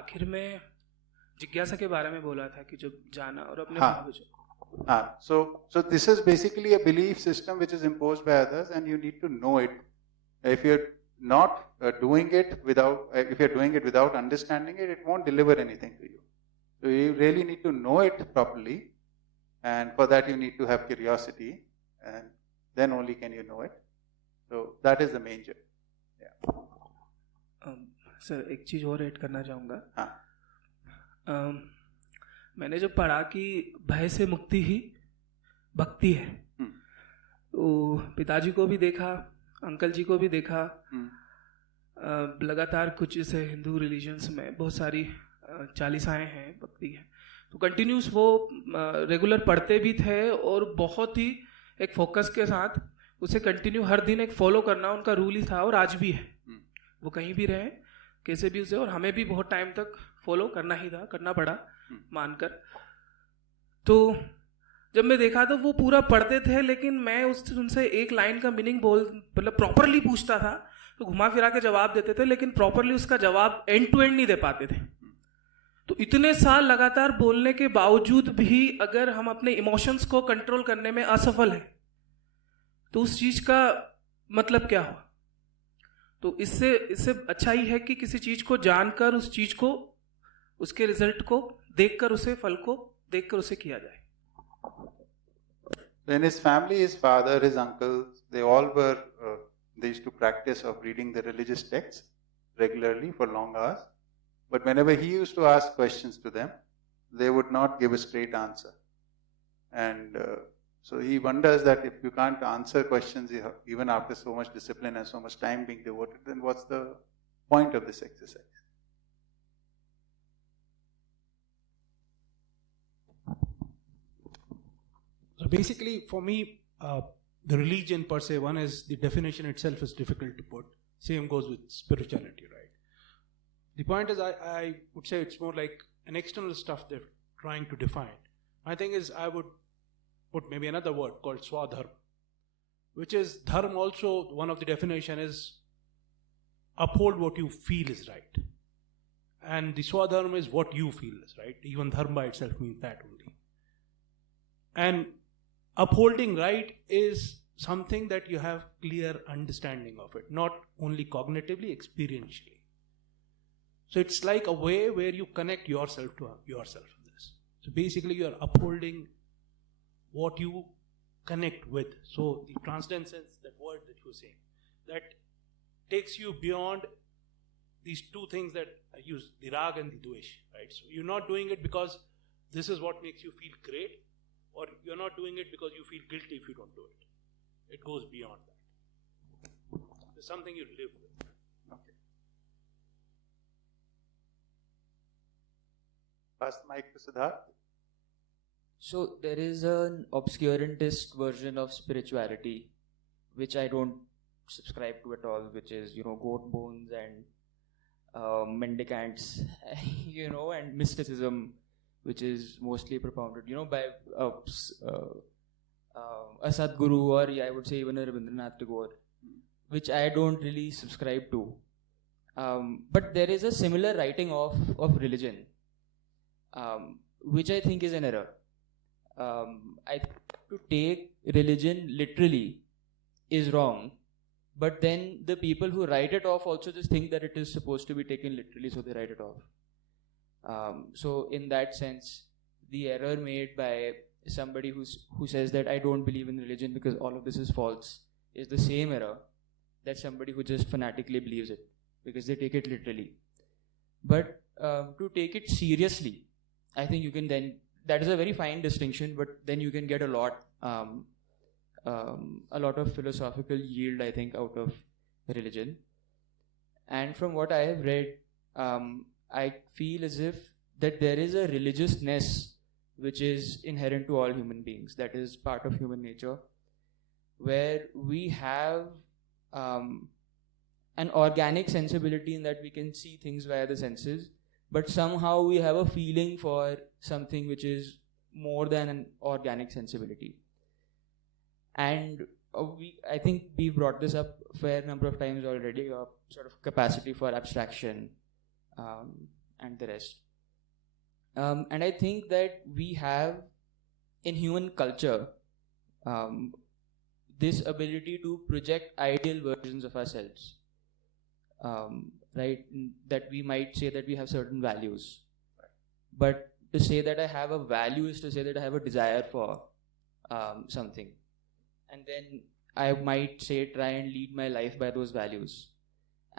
आखिर में जिज्ञासा के बारे में बोला था कि जब जाना और अपने So this is basically a belief system which is imposed by others, and you need to know it if you're not doing it without, if you're doing it without understanding it, it won't deliver anything to you. So you really need to know it properly, and for that you need to have curiosity, and then only can you know it. So that is the main journey. Yeah. Sir एक चीज़ और add करना चाहूँगा. हाँ. मैंने जब पढ़ा कि भय से मुक्ति ही भक्ति है, तो पिताजी को भी देखा, अंकल जी को भी देखा. लगातार कुछ जैसे हिंदू रिलीजन्स में बहुत सारी चालीसाएँ हैं, भक्ति है, तो कंटिन्यूस वो रेगुलर पढ़ते भी थे और बहुत ही एक फोकस के साथ उसे कंटिन्यू हर दिन एक फॉलो करना उनका रूल ही था, और आज भी है. वो कहीं भी रहे, कैसे भी उसे, और हमें भी बहुत टाइम तक फॉलो करना ही था, करना पड़ा मानकर. तो जब मैं देखा तो वो पूरा पढ़ते थे, लेकिन मैं उनसे एक लाइन का मीनिंग मतलब प्रॉपरली पूछता था तो घुमा फिरा के जवाब देते थे, लेकिन प्रॉपरली उसका जवाब एंड टू एंड नहीं दे पाते थे. तो इतने साल लगातार बोलने के बावजूद भी अगर हम अपने इमोशंस को कंट्रोल करने में असफल हैं, तो उस चीज का मतलब क्या हुआ? तो इससे अच्छा ही है कि किसी चीज को जानकर, उस चीज को, उसके रिजल्ट को देखकर, उसे फल को देखकर उसे किया जाए. In his family, his father, his uncles, they all were, they used to practice of reading the religious texts regularly for long hours. But whenever he used to ask questions to them, they would not give a straight answer. And so he wonders that if you can't answer questions even after so much discipline and so much time being devoted, then what's the point of this exercise? So basically, for me, the religion per se, one is the definition itself is difficult to put. Same goes with spirituality, right? The point is, I would say it's more like an external stuff they're trying to define. My thing is, I would put maybe another word called swadharma, which is dharma also, one of the definition is uphold what you feel is right. And the swadharma is what you feel is right. Even dharma by itself means that only. And upholding right is something that you have clear understanding of it, not only cognitively, experientially. So it's like a way where you connect yourself to yourself in this. So basically you are upholding what you connect with. So the transcendence, that word that you were saying, that takes you beyond these two things that I use, the rag and the dvesh, right? So you're not doing it because this is what makes you feel great, or you're not doing it because you feel guilty if you don't do it. It goes beyond that. There's something you live with. Okay. Pass the mic to Siddharth. So there is an obscurantist version of spirituality, which I don't subscribe to at all, which is, goat bones and mendicants, and mysticism, which is mostly propounded, by a Sadguru, or I would say even a Rabindranath Tagore, which I don't really subscribe to. But there is a similar writing of religion, which I think is an error. To take religion literally is wrong, but then the people who write it off also just think that it is supposed to be taken literally, so they write it off. So in that sense, the error made by somebody who says that I don't believe in religion because all of this is false is the same error that somebody who just fanatically believes it because they take it literally. But to take it seriously, I think you can then, that is a very fine distinction, but then you can get a lot of philosophical yield, I think, out of religion. And from what I have read, I feel as if that there is a religiousness which is inherent to all human beings, that is part of human nature, where we have an organic sensibility in that we can see things via the senses, but somehow we have a feeling for something which is more than an organic sensibility. And I think we've brought this up a fair number of times already, a sort of capacity for abstraction and the rest. And I think that we have, in human culture, this ability to project ideal versions of ourselves, right? That we might say that we have certain values, but to say that I have a value is to say that I have a desire for something, and then I might say try and lead my life by those values.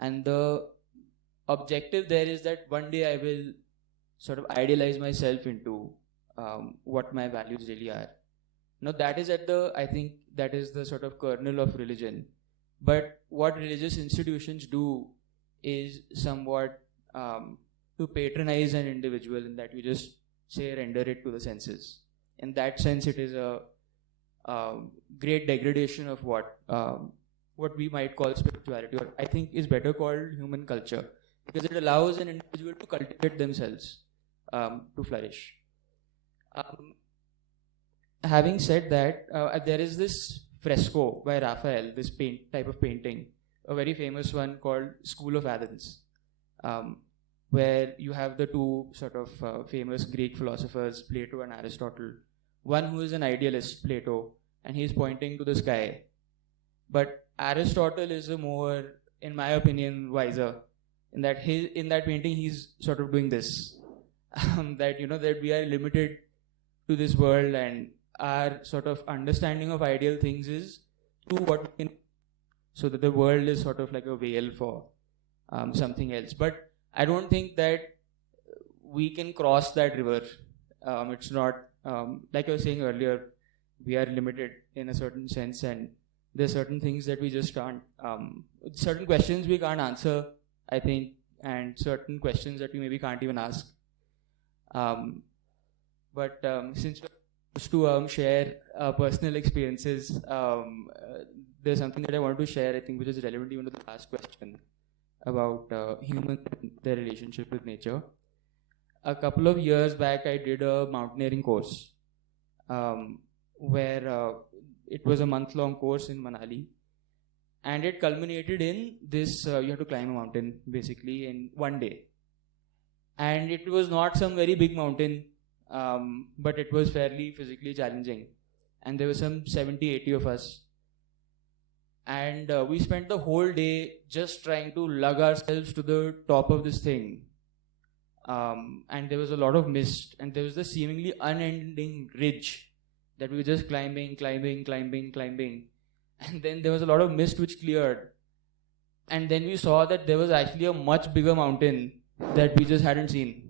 And the objective there is that one day I will sort of idealize myself into what my values really are. Now that is I think that is the sort of kernel of religion. But what religious institutions do is somewhat to patronize an individual, in that you just say render it to the senses. In that sense, it is a great degradation of what we might call spirituality, or I think is better called human culture, because it allows an individual to cultivate themselves to flourish. Having said that, there is this fresco by Raphael, this type of painting, a very famous one called School of Athens, where you have the two sort of famous Greek philosophers, Plato and Aristotle. One who is an idealist, Plato, and he's pointing to the sky. But Aristotle is a more, in my opinion, wiser. In that painting, he's sort of doing this, that that we are limited to this world, and our sort of understanding of ideal things is to what we can, so that the world is sort of like a veil for something else. But I don't think that we can cross that river. It's not, like I was saying earlier, we are limited in a certain sense, and there are certain things that we just can't, certain questions we can't answer, I think, and certain questions that we maybe can't even ask. But since we're supposed to share personal experiences, there's something that I want to share, I think, which is relevant even to the last question about humans and their relationship with nature. A couple of years back, I did a mountaineering course where it was a month-long course in Manali, and it culminated in this, you have to climb a mountain basically in one day. And it was not some very big mountain, but it was fairly physically challenging. And there were some 70, 80 of us. And we spent the whole day just trying to lug ourselves to the top of this thing. And there was a lot of mist, and there was this seemingly unending ridge that we were just climbing. And then there was a lot of mist which cleared. And then we saw that there was actually a much bigger mountain that we just hadn't seen.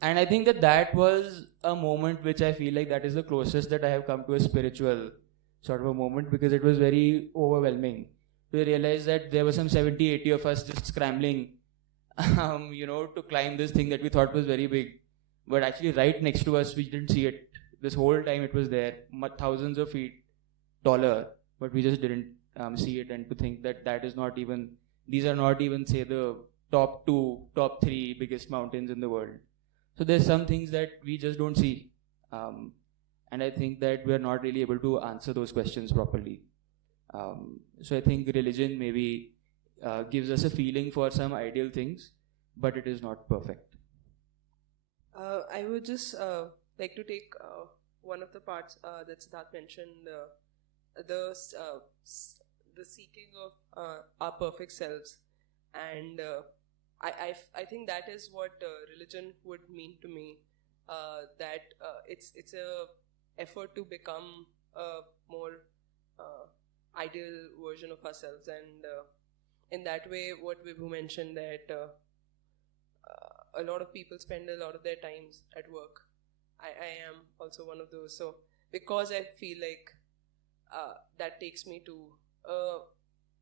And I think that was a moment which I feel like that is the closest that I have come to a spiritual sort of a moment, because it was very overwhelming to realize that there were some 70, 80 of us just scrambling, to climb this thing that we thought was very big. But actually right next to us, we didn't see it. This whole time it was there, thousands of feet taller, but we just didn't see it. And to think that is not even, these are not even, say, the top 2, top 3 biggest mountains in the world. So there's some things that we just don't see. And I think that we're not really able to answer those questions properly. So I think religion maybe gives us a feeling for some ideal things, but it is not perfect. I would just like to take one of the parts that Siddharth mentioned, the seeking of our perfect selves. And I think that is what religion would mean to me. That it's a effort to become a more ideal version of ourselves, and in that way, what Vibhu mentioned, that a lot of people spend a lot of their times at work. I am also one of those. So because I feel like that takes me to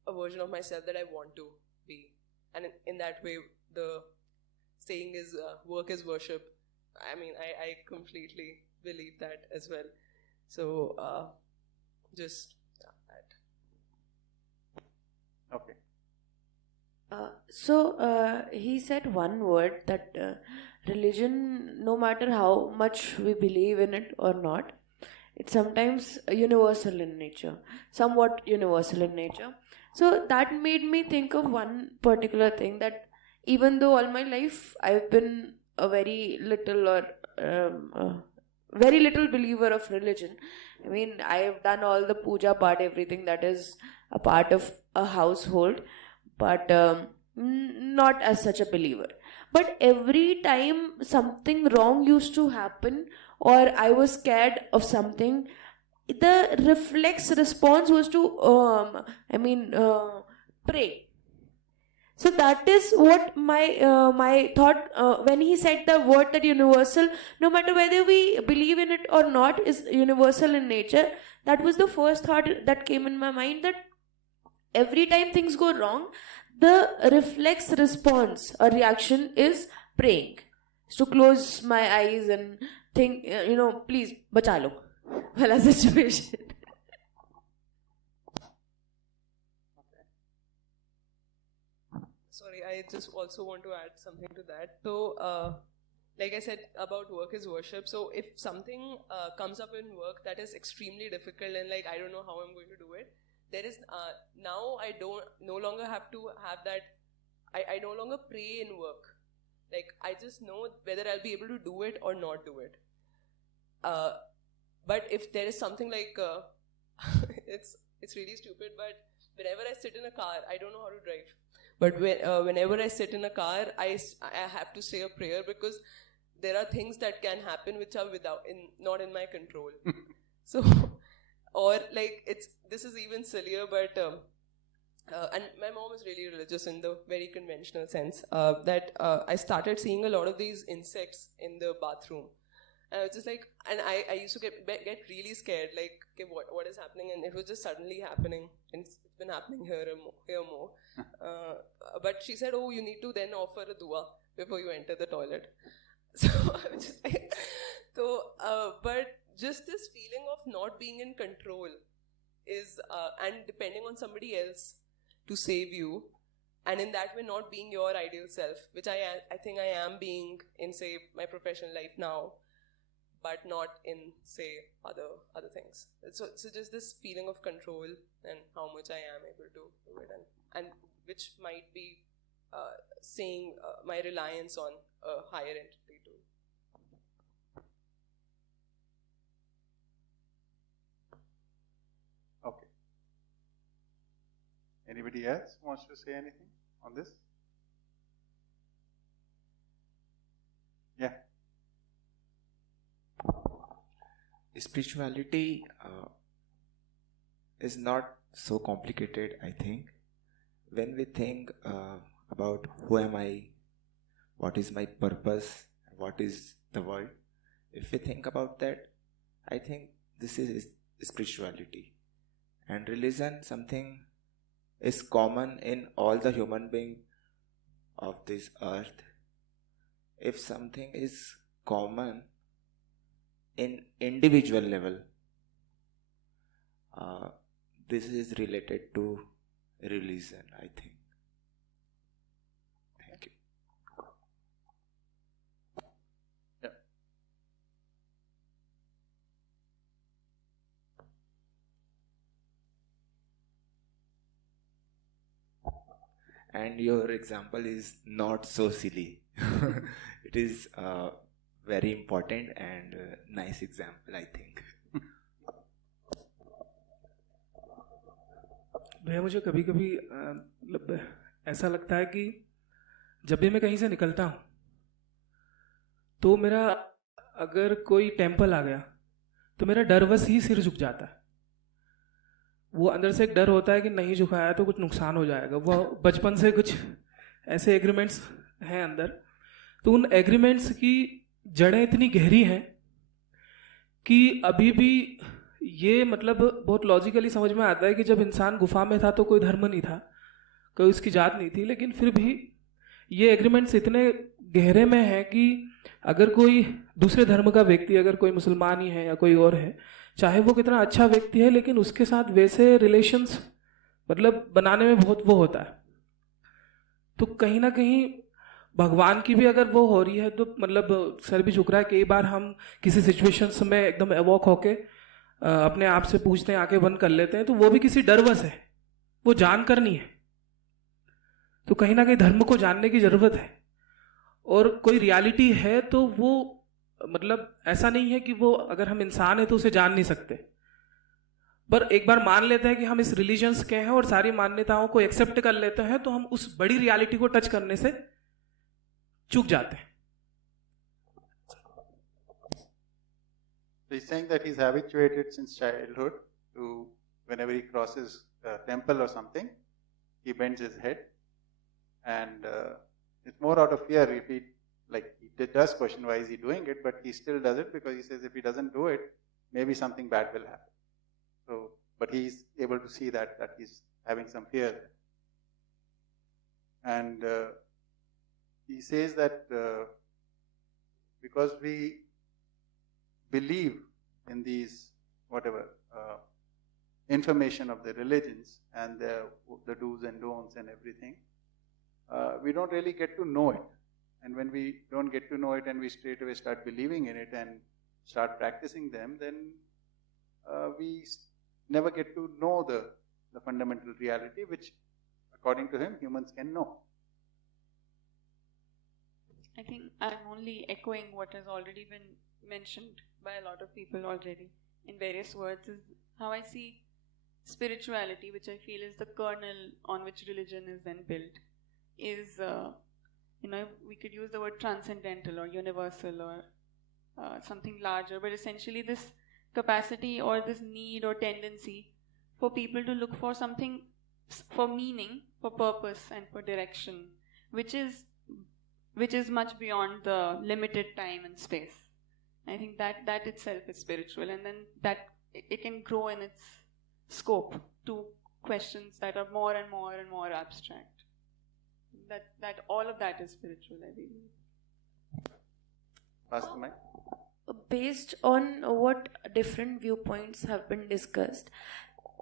a version of myself that I want to be, and in that way, the saying is work is worship. I mean, I completely believe that as well. So, just that. Okay. So he said one word, that religion, no matter how much we believe in it or not, it's sometimes universal in nature, somewhat universal in nature. So that made me think of one particular thing, that even though all my life I've been a very little believer of religion, I mean, I've done all the puja part, everything that is a part of a household, but not as such a believer. But every time something wrong used to happen, or I was scared of something, the reflex response was to, pray. So that is what my thought when he said the word that universal, no matter whether we believe in it or not, is universal in nature. That was the first thought that came in my mind, that every time things go wrong, the reflex response or reaction is praying. Is to close my eyes and think, please, bacha lo. Wala situation. Sorry, I just also want to add something to that. So, like I said about work is worship. So if something comes up in work that is extremely difficult and like I don't know how I'm going to do it, there is now I no longer have to have that. I no longer pray in work. Like I just know whether I'll be able to do it or not do it. But if there is something like it's really stupid, but whenever I sit in a car, I don't know how to drive. But whenever I sit in a car, I have to say a prayer because there are things that can happen which are not in my control. So, or like this is even sillier, but and my mom is really religious in the very conventional sense that I started seeing a lot of these insects in the bathroom. And I was just like, and I used to get really scared, like, okay, what is happening? And it was just suddenly happening, and it's been happening here more. But she said, oh, you need to then offer a dua before you enter the toilet. So I was just like, but just this feeling of not being in control is, and depending on somebody else to save you, and in that way not being your ideal self, which I think I am being in, say, my professional life now, but not in, say, other things. So just this feeling of control and how much I am able to do it, and which might be saying my reliance on a higher entity too. Okay. Anybody else wants to say anything on this? Yeah. Spirituality is not so complicated, I think. When we think about who am I, what is my purpose, what is the world, if we think about that, I think this is spirituality. And religion, something is common in all the human beings of this earth. If something is common in individual level, this is related to religion, I think. Thank you. Yeah. And your example is not so silly. It is very important and nice example, I think. भैया मुझे कभी कभी मतलब ऐसा लगता है कि जब भी मैं कहीं से निकलता हूँ तो मेरा अगर कोई टेम्पल आ गया तो मेरा डरवश ही सिर झुक जाता है. वो अंदर से एक डर होता है कि नहीं झुकाया तो कुछ नुकसान हो जाएगा. वो बचपन से कुछ ऐसे एग्रीमेंट्स हैं अंदर, तो उन एग्रीमेंट्स की जड़ें इतनी गहरी हैं कि अभी भी ये मतलब बहुत लॉजिकली समझ में आता है कि जब इंसान गुफा में था तो कोई धर्म नहीं था, कोई उसकी जात नहीं थी, लेकिन फिर भी ये एग्रीमेंट्स इतने गहरे में हैं कि अगर कोई दूसरे धर्म का व्यक्ति, अगर कोई मुसलमान ही है या कोई और है, चाहे वो कितना अच्छा व्यक्ति है, लेकिन उसके साथ वैसे रिलेशंस मतलब बनाने में बहुत वो होता है. तो कहीं ना कहीं भगवान की भी अगर वो हो रही है तो मतलब सर भी झुक रहा है. कई बार हम किसी सिचुएशंस में एकदम एवॉक होके अपने आप से पूछते हैं, आंखें बंद कर लेते हैं, तो वो भी किसी डरवश है, वो जानकर नहीं है. तो कहीं ना कहीं धर्म को जानने की जरूरत है. और कोई रियलिटी है तो वो मतलब ऐसा नहीं है कि वो अगर हम इंसान है तो उसे जान नहीं सकते. पर एक बार मान लेते हैं कि हम इस रिलीजन्स के हैं और सारी मान्यताओं को एक्सेप्ट कर लेते हैं, तो हम उस बड़ी रियलिटी को टच करने से चूक जाते हैं. So he's saying that he's habituated since childhood to, whenever he crosses a temple or something, he bends his head, and it's more out of fear. If he, like, he does question why is he doing it, but he still does it because he says if he doesn't do it, maybe something bad will happen. So, but he's able to see that he's having some fear there. And he says that because we believe in these whatever information of the religions and the do's and don'ts and everything, we don't really get to know it. And when we don't get to know it and we straight away start believing in it and start practicing them, then we never get to know the fundamental reality, which according to him humans can know. I think I'm only echoing what has already been mentioned by a lot of people already in various words, is how I see spirituality, which I feel is the kernel on which religion is then built, is, we could use the word transcendental or universal or something larger, but essentially this capacity or this need or tendency for people to look for something, for meaning, for purpose and for direction, which is much beyond the limited time and space. I think that itself is spiritual, and then that it can grow in its scope to questions that are more and more and more abstract. That all of that is spiritual, I believe. Pass the mic. Based on what different viewpoints have been discussed,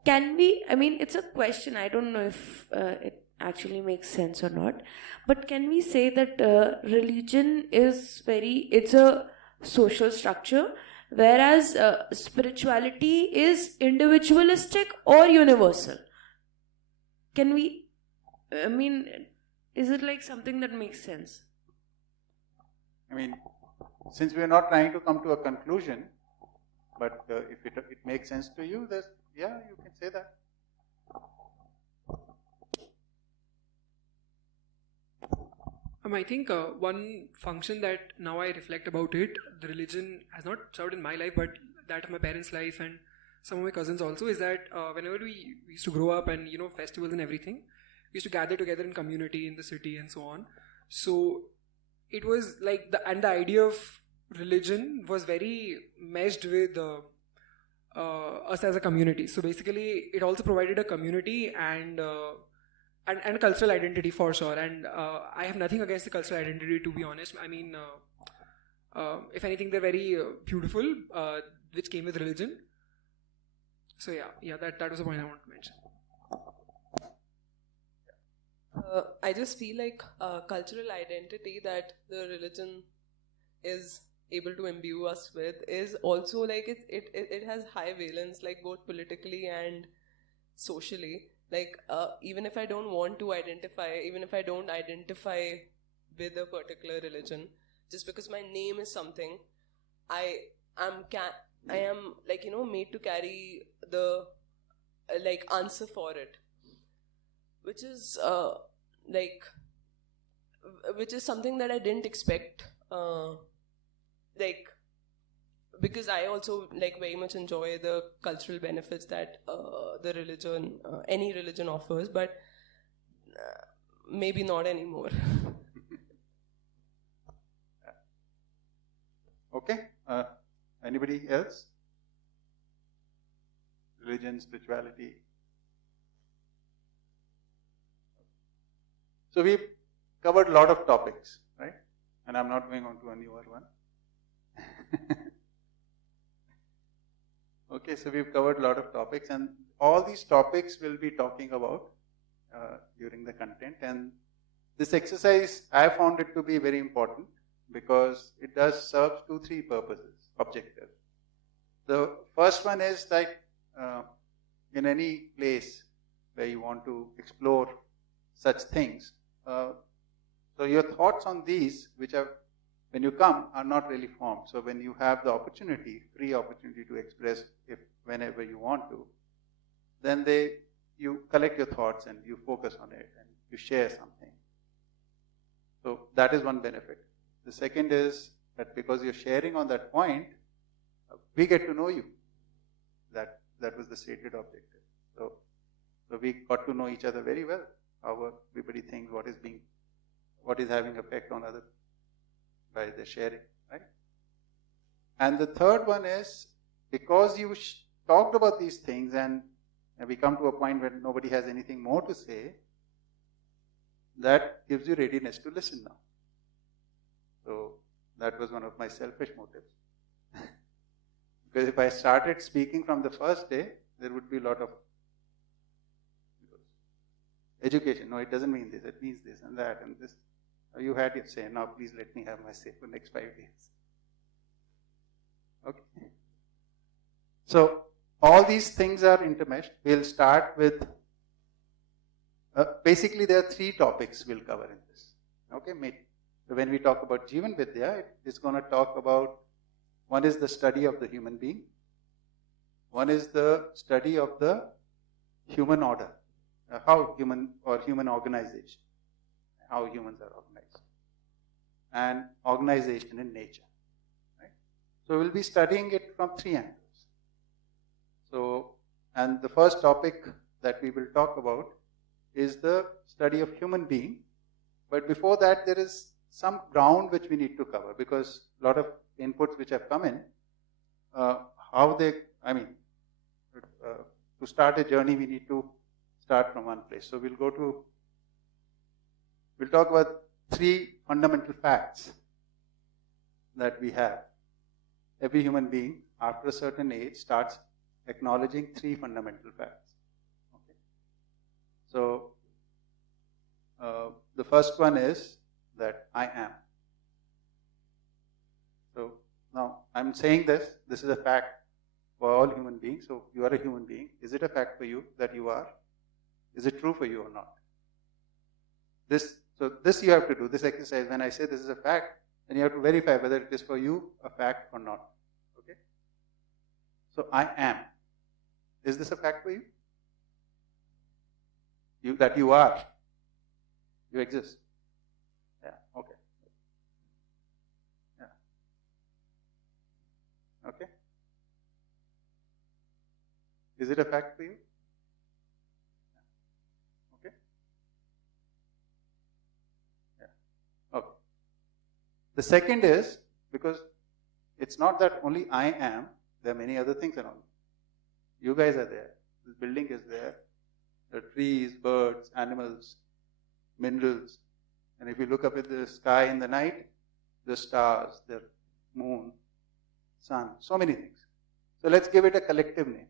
can we, it's a question, I don't know if it actually makes sense or not, but can we say that religion is it's a social structure, whereas spirituality is individualistic or universal? Can we, is it like something that makes sense? Since we are not trying to come to a conclusion, but if it makes sense to you, then yeah, you can say that. I think one function that now I reflect about it, the religion has not served in my life, but that of my parents' life and some of my cousins also, is that whenever we used to grow up and festivals and everything, we used to gather together in community in the city and so on. So it was like the idea of religion was very meshed with us as a community. So basically, it also provided a community and cultural identity for sure. And I have nothing against the cultural identity, to be honest. If anything, they're very beautiful, which came with religion. So yeah, that was the point I wanted to mention. I just feel like cultural identity that the religion is able to imbue us with is also like it has high valence, like both politically and socially. Like even if I don't want to identify, even if I don't identify with a particular religion, just because my name is something, I am like made to carry the answer for it, which is something that I didn't expect. Because I also very much enjoy the cultural benefits that the religion, any religion offers, but maybe not anymore. Okay. Anybody else? Religion, spirituality. So we've covered a lot of topics, right? And I'm not going on to a newer one. Okay, so we've covered a lot of topics, and all these topics we'll be talking about during the content. And this exercise, I found it to be very important because it does serve 2-3 purposes, objectives. The first one is in any place where you want to explore such things, so your thoughts on these, which are, when you come, are not really formed. So when you have the opportunity, free opportunity to express whenever you want to, then you collect your thoughts and you focus on it and you share something. So that is one benefit. The second is that because you're sharing on that point, we get to know you. That was the stated objective. So we got to know each other very well. How everybody thinks, what is having effect on others by the sharing, right? And the third one is because you talked about these things and we come to a point where nobody has anything more to say, that gives you readiness to listen now. So that was one of my selfish motives. Because if I started speaking from the first day, there would be a lot of education. No, it doesn't mean this, it means this and that and this. You had your say, now please let me have my say for the next 5 days. Okay. So all these things are intermeshed. We'll start with, basically there are 3 topics we'll cover in this. Okay, so when we talk about Jeevan Vidya, it's going to talk about, one is the study of the human being, one is the study of the human order, how human organization, how humans are organized, and organization in nature. Right? So we'll be studying it from 3 angles. So, and the first topic that we will talk about is the study of human being. But before that, there is some ground which we need to cover, because a lot of inputs which have come in, to start a journey, we need to start from one place. So we'll talk about 3 fundamental facts that we have. Every human being, after a certain age, starts acknowledging 3 fundamental facts. Okay. So the first one is that I am. So now I'm saying this is a fact for all human beings. So you are a human being. Is it a fact for you that you are? Is it true for you or not? This you have to do, this exercise. When I say this is a fact, then you have to verify whether it is for you a fact or not. Okay? So I am. Is this a fact for you? That you are. You exist. Yeah, okay. Yeah. Okay? Is it a fact for you? Okay? Yeah. Okay. The second is, because it's not that only I am, there are many other things around. You guys are there. This building is there. There are trees, birds, animals, minerals. And if you look up at the sky in the night, the stars, the moon, sun, so many things. So let's give it a collective name.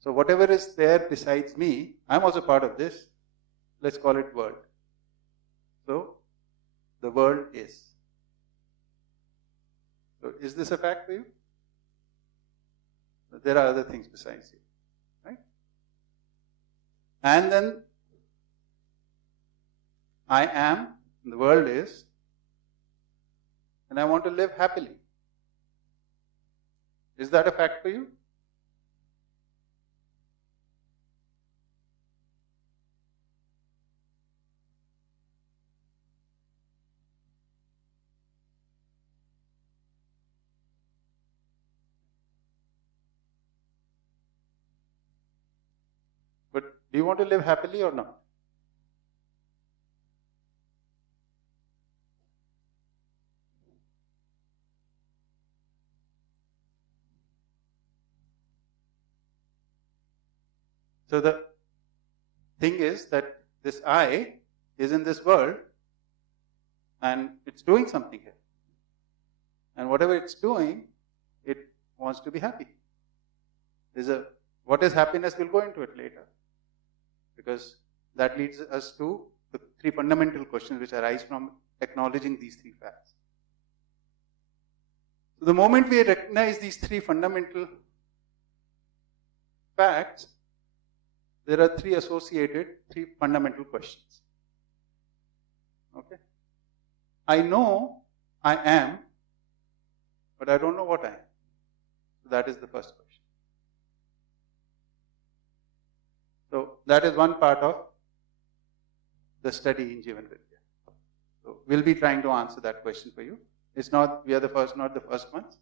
So whatever is there besides me, I'm also part of this. Let's call it world. So the world is. So is this a fact for you? There are other things besides you. Right? And then I am, the world is, and I want to live happily. Is that a fact for you? But do you want to live happily or not? So the thing is that this I is in this world and it's doing something here. And whatever it's doing, it wants to be happy. What is happiness? We'll go into it later. Because that leads us to the 3 fundamental questions which arise from acknowledging these 3 facts. So the moment we recognize these 3 fundamental facts, there are 3 associated, 3 fundamental questions. Okay? I know I am, but I don't know what I am. So that is the first question. So that is one part of the study in Jeevan Vidya. So we'll be trying to answer that question for you. It's not, we are not the first ones.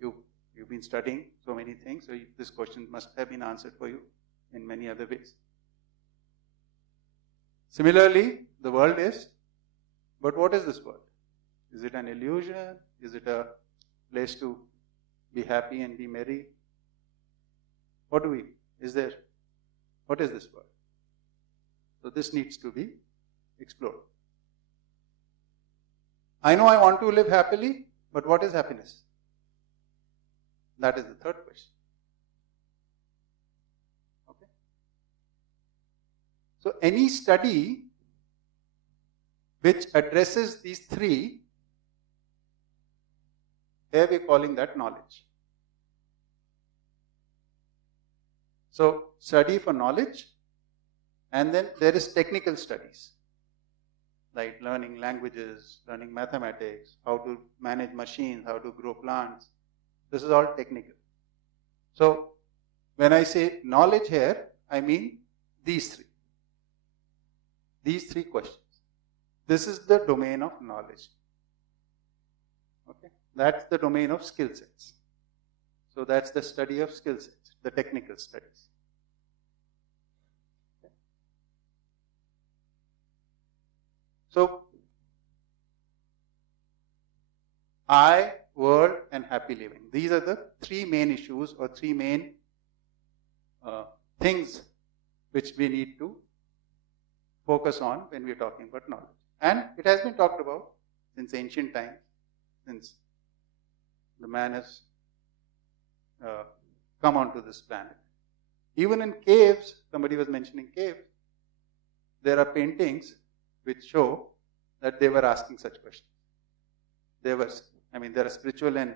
You've been studying so many things, so this question must have been answered for you in many other ways. Similarly, the world is, but what is this world? Is it an illusion? Is it a place to be happy and be merry? What is there? What is this world? So this needs to be explored. I know I want to live happily, but what is happiness? That is the third question. Okay. So any study which addresses these three, here we are calling that knowledge. So study for knowledge, and then there is technical studies, like learning languages, learning mathematics, how to manage machines, how to grow plants. This is all technical. So when I say knowledge here, I mean these three. These three questions. This is the domain of knowledge. Okay? That's the domain of skill sets. So that's the study of skill sets, the technical studies. Okay. So I, world, and happy living. These are the three main issues or three main things which we need to focus on when we are talking about knowledge. And it has been talked about since ancient times, since the man has come onto this planet. Even in caves, somebody was mentioning caves, there are paintings which show that they were asking such questions. There are spiritual and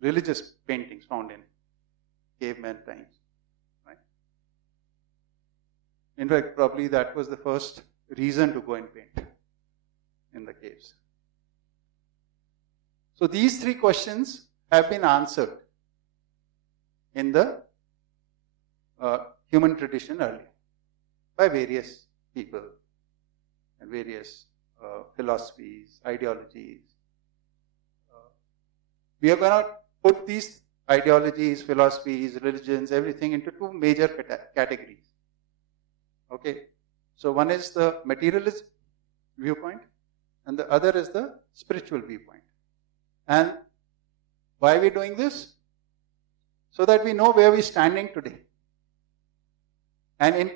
religious paintings found in caveman times. Right? In fact, probably that was the first reason to go and paint in the caves. So these three questions have been answered in the human tradition earlier by various people and various philosophies, ideologies. We are going to put these ideologies, philosophies, religions, everything into two major categories. Okay, so one is the materialist viewpoint and the other is the spiritual viewpoint. And why are we doing this? So that we know where we're standing today. And in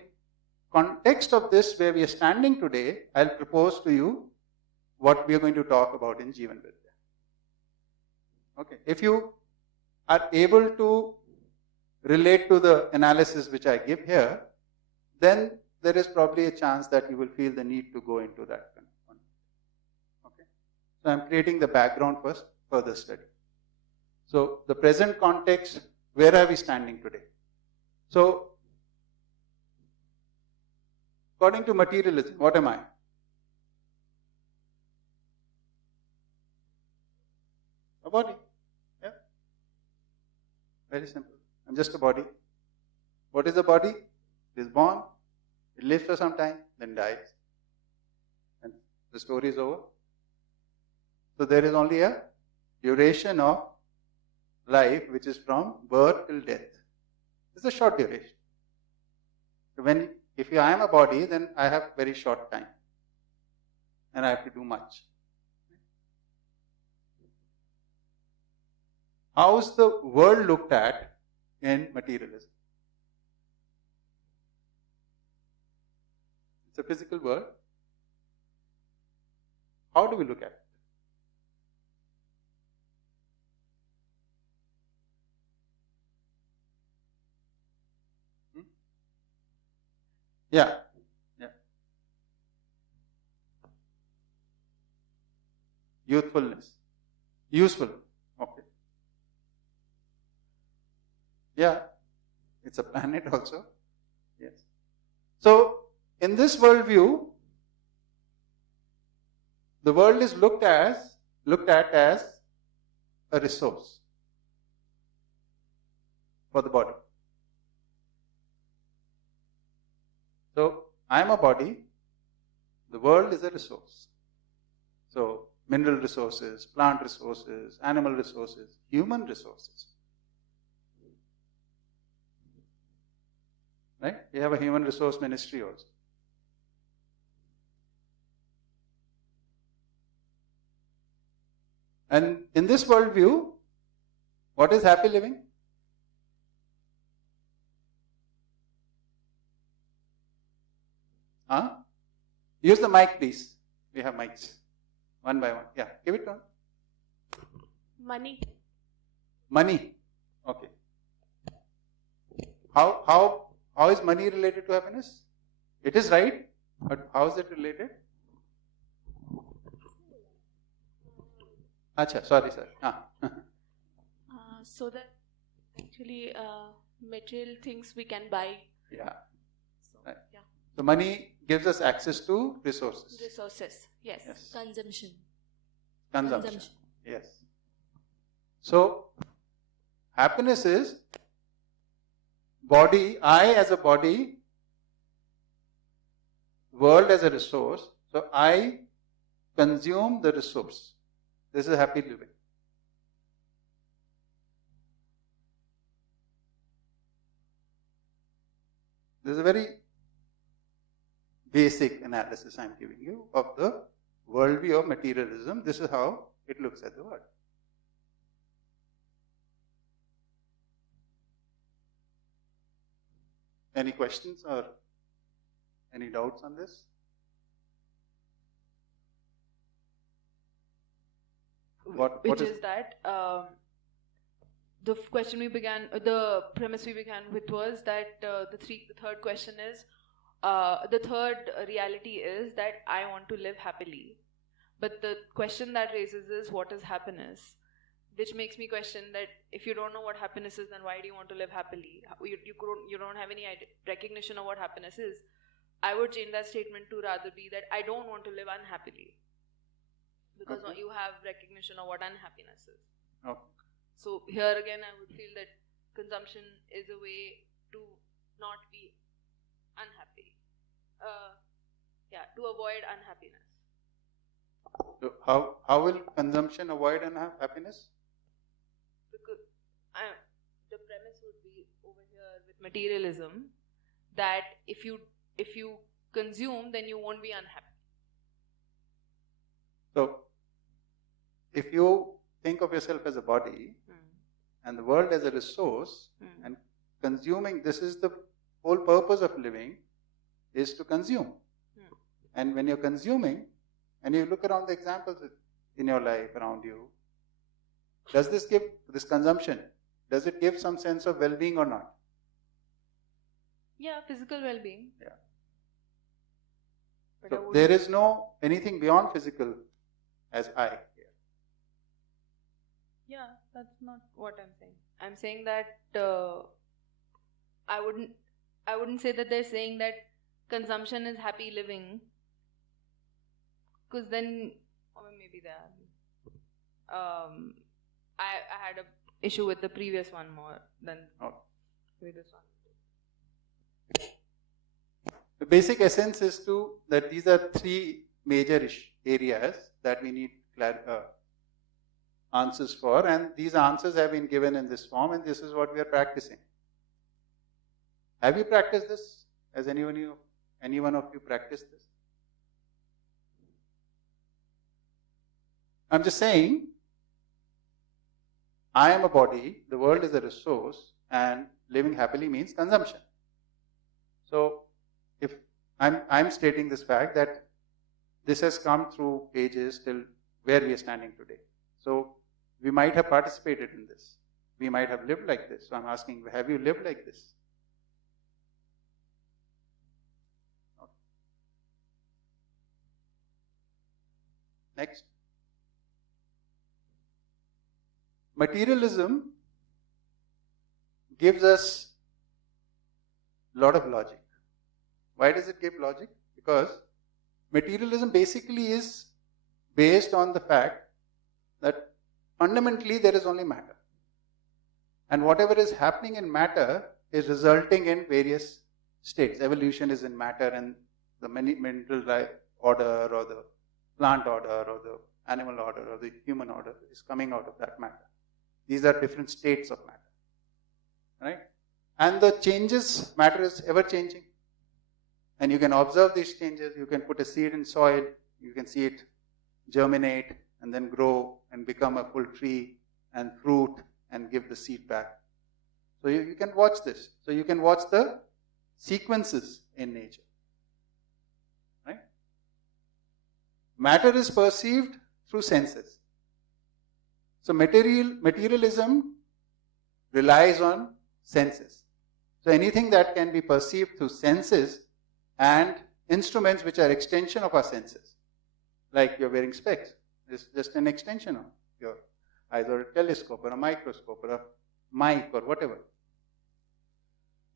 context of this, where we are standing today, I'll propose to you what we are going to talk about in Jeevan Vidya. Okay, if you are able to relate to the analysis which I give here, then there is probably a chance that you will feel the need to go into that one. Okay, so I'm creating the background for further study. So the present context, where are we standing today? So according to materialism, what am I? A body. Yeah. Very simple. I'm just a body. What is a body? It is born, it lives for some time, then dies. And the story is over. So there is only a duration of life which is from birth till death. It's a short duration. So if I am a body, then I have very short time. And I have to do much. How is the world looked at in materialism? It's a physical world. How do we look at it? Yeah. Youthfulness. Useful. Okay. Yeah. It's a planet also. Yes. So, in this worldview, the world is looked at as a resource for the body. So, I am a body, the world is a resource. So, mineral resources, plant resources, animal resources, human resources. Right? We have a human resource ministry also. And in this worldview, what is happy living? Huh? Use the mic, please. We have mics. One by one. Yeah, give it on. Money. Money. Okay. How is money related to happiness? It is right, but how is it related? Acha, sorry, sir. So that actually material things we can buy. Yeah. So, right. Yeah. So money gives us access to resources. Resources, yes. Consumption. Consumption. Yes. So happiness is body, I as a body, world as a resource. So I consume the resource. This is happy living. This is a very basic analysis I am giving you of the worldview of materialism. This is how it looks at the world. Any questions or any doubts on this? Which is that the question we began, the premise we began with was that the third question is, the third reality is that I want to live happily. But the question that raises is, what is happiness? Which makes me question that if you don't know what happiness is, then why do you want to live happily? You don't have any recognition of what happiness is. I would change that statement to rather be that I don't want to live unhappily. Because you have recognition of what unhappiness is. Okay. So here again I would feel that consumption is a way to not be unhappy. To avoid unhappiness. So how will consumption avoid unhappiness? Because the premise would be over here with materialism that if you consume, then you won't be unhappy. So if you think of yourself as a body and the world as a resource and consuming, this is the whole purpose of living, is to consume. And when you're consuming and you look around the examples in your life around you, does this give, this consumption, does it give some sense of well-being or not? Yeah, physical well-being. Yeah. But So there is no anything beyond physical as I here. Yeah, that's not what I'm saying. I'm saying that I wouldn't say that they're saying that consumption is happy living, because then, or maybe they are. I had a issue with the previous one more than with this one. The basic essence is that these are three major areas that we need answers for, and these answers have been given in this form, and this is what we are practicing. Have you practiced this? Has any one of you practiced this? I'm just saying, I am a body, the world is a resource, and living happily means consumption. So, if I'm stating this fact that this has come through ages till where we are standing today. So, we might have participated in this. We might have lived like this. So, I'm asking, have you lived like this? Okay. Next. Materialism gives us a lot of logic. Why does it give logic? Because materialism basically is based on the fact that fundamentally there is only matter. And whatever is happening in matter is resulting in various states. Evolution is in matter, and the mineral order or the plant order or the animal order or the human order is coming out of that matter. These are different states of matter. Right? And the changes, matter is ever changing. And you can observe these changes. You can put a seed in soil, you can see it germinate and then grow and become a full tree and fruit and give the seed back. So you can watch this. So you can watch the sequences in nature. Right? Matter is perceived through senses. So materialism relies on senses. So anything that can be perceived through senses and instruments which are extension of our senses, like you're wearing specs, is just an extension of your either a telescope or a microscope or a mic or whatever.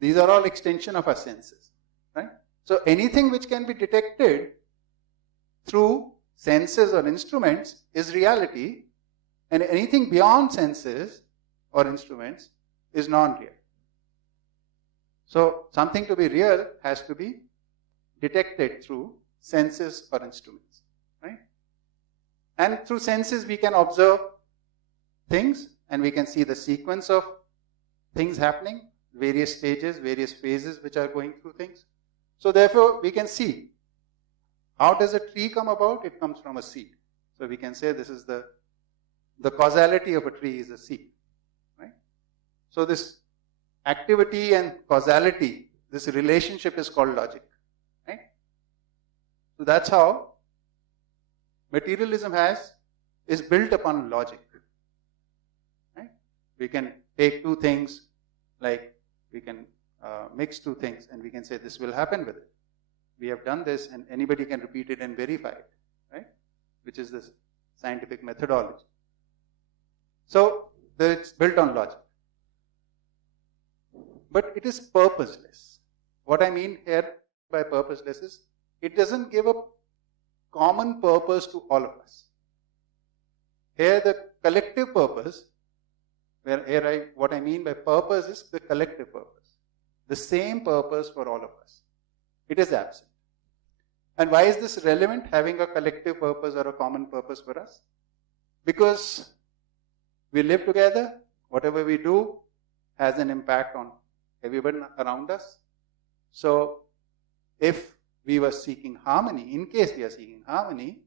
These are all extension of our senses. Right? So anything which can be detected through senses or instruments is reality, and anything beyond senses or instruments is non-real. So something to be real has to be detected through senses or instruments. Right? And through senses we can observe things and we can see the sequence of things happening, various stages, various phases which are going through things. So therefore we can see, how does a tree come about? It comes from a seed. So we can say this is the causality of a tree is a seed. Right? So this activity and causality, this relationship is called logic. Right? So that's how materialism is built upon logic. Right? We can take two things, like we can mix two things and we can say this will happen with it. We have done this and anybody can repeat it and verify it, right? Which is this scientific methodology. So it's built on logic. But it is purposeless. What I mean here by purposeless is, it doesn't give a common purpose to all of us. Here the collective purpose, what I mean by purpose is the collective purpose. The same purpose for all of us. It is absent. And why is this relevant, having a collective purpose or a common purpose for us? Because we live together, whatever we do has an impact on everyone around us. So if we were seeking harmony, in case we are seeking harmony,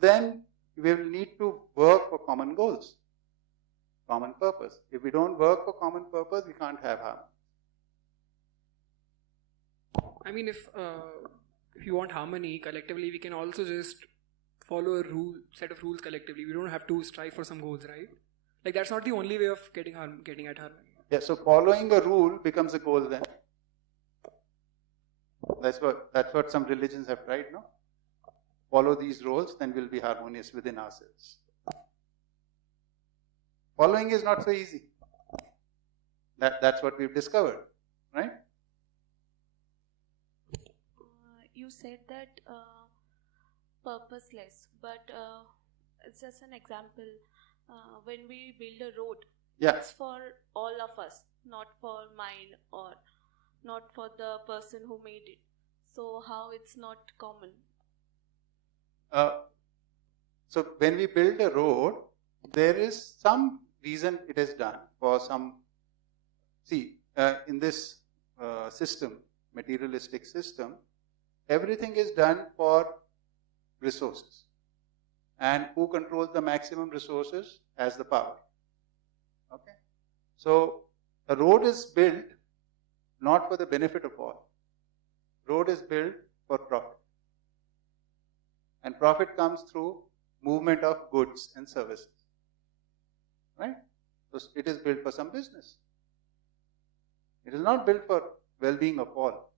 then we will need to work for common goals, common purpose. If we don't work for common purpose, we can't have harmony. I mean, if you want harmony collectively, we can also just follow a set of rules collectively. We don't have to strive for some goals, right? Like that's not the only way of getting at harmony. Yeah, so following a rule becomes a goal then. That's what some religions have tried, no? Follow these rules, then we'll be harmonious within ourselves. Following is not so easy. That's what we've discovered, right? You said that purposeless, but it's just an example. When we build a road, it's for all of us, not for mine or not for the person who made it. So how it's not common? So when we build a road, there is some reason it is done for some. See, in this system, materialistic system, everything is done for resources. And who controls the maximum resources has the power. Okay? So a road is built not for the benefit of all. Road is built for profit. And profit comes through movement of goods and services. Right? So it is built for some business. It is not built for well-being of all.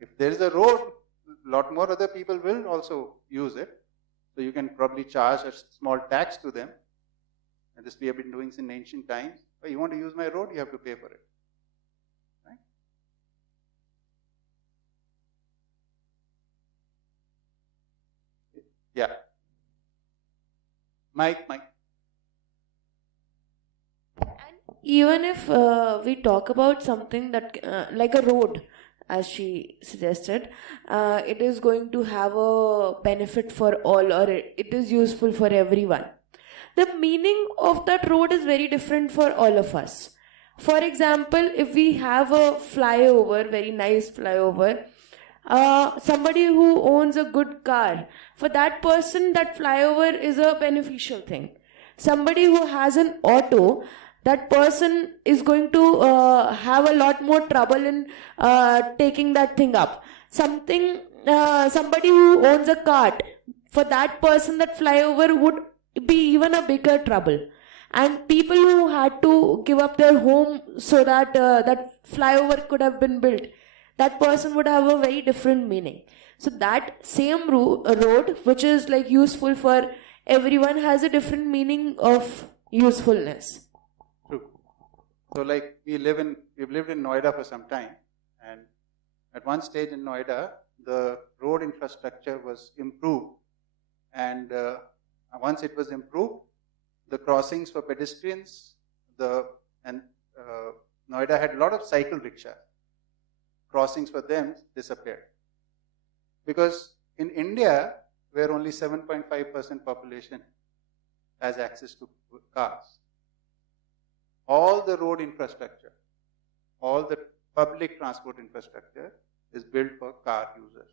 If there is a road, a lot more other people will also use it. So you can probably charge a small tax to them. And this we have been doing since ancient times. Oh, you want to use my road, you have to pay for it. Right? Yeah. Mike. even if we talk about something that like a road, as she suggested, it is going to have a benefit for all, or it is useful for everyone. The meaning of that road is very different for all of us. For example, if we have a flyover, very nice flyover, somebody who owns a good car, for that person that flyover is a beneficial thing. Somebody who has an auto, that person is going to have a lot more trouble in taking that thing up. Somebody who owns a cart, for that person that flyover would be even a bigger trouble. And people who had to give up their home so that that flyover could have been built, that person would have a very different meaning. So that same road, which is like useful for everyone, has a different meaning of usefulness. True. So like we've lived in Noida for some time, and at one stage in Noida, the road infrastructure was improved, and once it was improved, the crossings for pedestrians, Noida had a lot of cycle rickshaws. Crossings for them disappeared. Because in India, where only 7.5% population has access to cars, all the road infrastructure, all the public transport infrastructure is built for car users,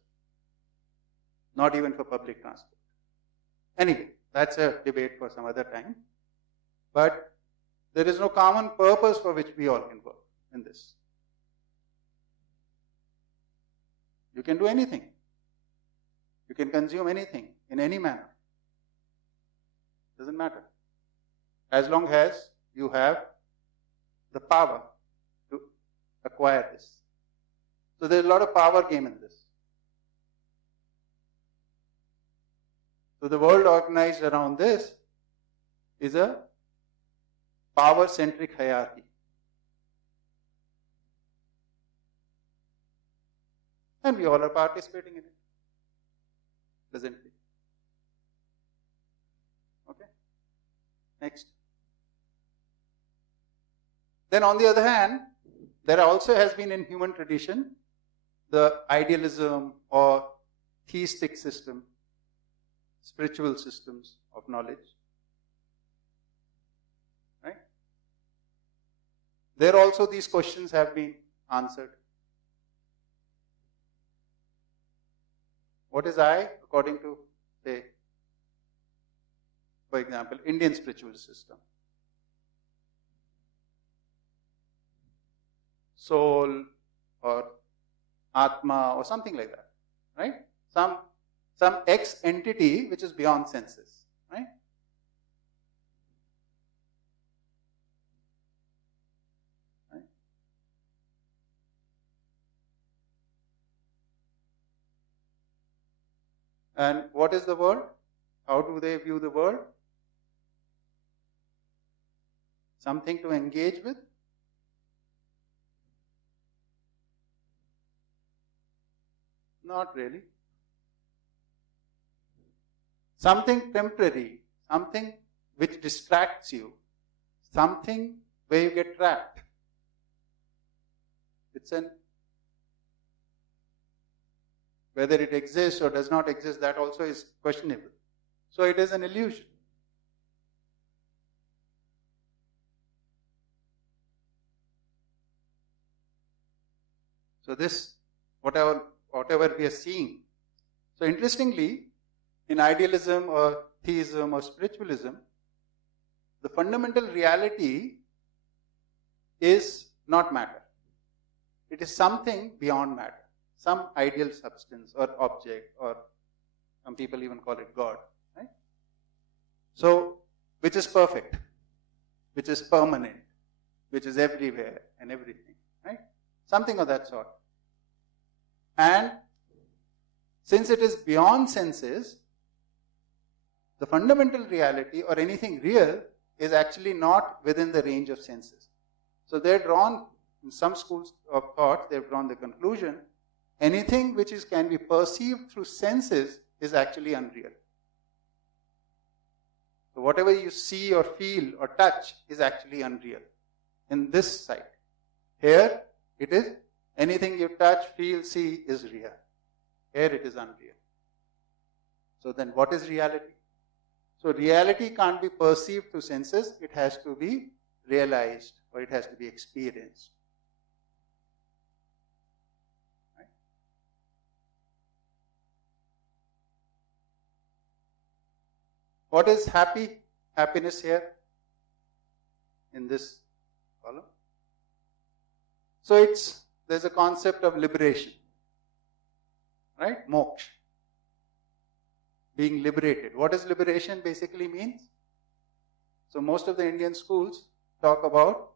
not even for public transport. Anyway, that's a debate for some other time. But there is no common purpose for which we all can work in this. You can do anything. You can consume anything in any manner. Doesn't matter. As long as you have the power to acquire this. So there's a lot of power game in this. So the world organized around this is a power-centric hierarchy. And we all are participating in it, presently. Okay? Next. Then on the other hand, there also has been in human tradition the idealism or theistic system, spiritual systems of knowledge. Right? There also these questions have been answered. What is I according to, say, for example, Indian spiritual system? Soul or Atma or something like that, right? Some X entity which is beyond senses, right? And what is the world? How do they view the world? Something to engage with? Not really. Something temporary, something which distracts you, something where you get trapped. Whether it exists or does not exist, that also is questionable. So it is an illusion. So this, whatever we are seeing. So interestingly, in idealism or theism or spiritualism, the fundamental reality is not matter. It is something beyond matter. Some ideal substance or object, or some people even call it God, right? So, which is perfect, which is permanent, which is everywhere and everything, right? Something of that sort. And since it is beyond senses, the fundamental reality or anything real is actually not within the range of senses. So they're drawn, in some schools of thought, they've drawn the conclusion, anything which can be perceived through senses is actually unreal. So whatever you see or feel or touch is actually unreal. in this side. Here it is anything you touch, feel, see is real. Here it is unreal. So then what is reality? So reality can't be perceived through senses, it has to be realized or it has to be experienced. Right? What is happiness here in this column? So there's a concept of liberation, right? Moksha. Being liberated. What does liberation basically means? So most of the Indian schools talk about,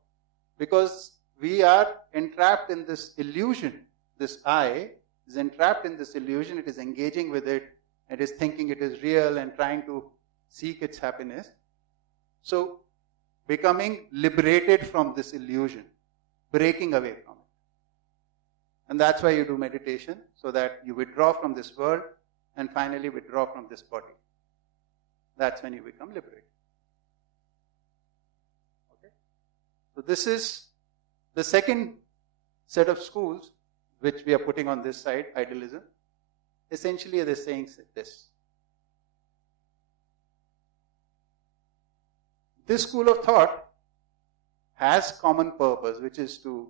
because we are entrapped in this illusion, this I is entrapped in this illusion, it is engaging with it, it is thinking it is real and trying to seek its happiness. So becoming liberated from this illusion, breaking away from it. And that's why you do meditation, so that you withdraw from this world and finally withdraw from this body. That's when you become liberated. Okay? So this is the second set of schools which we are putting on this side, idealism. Essentially they're saying this. This school of thought has common purpose, which is to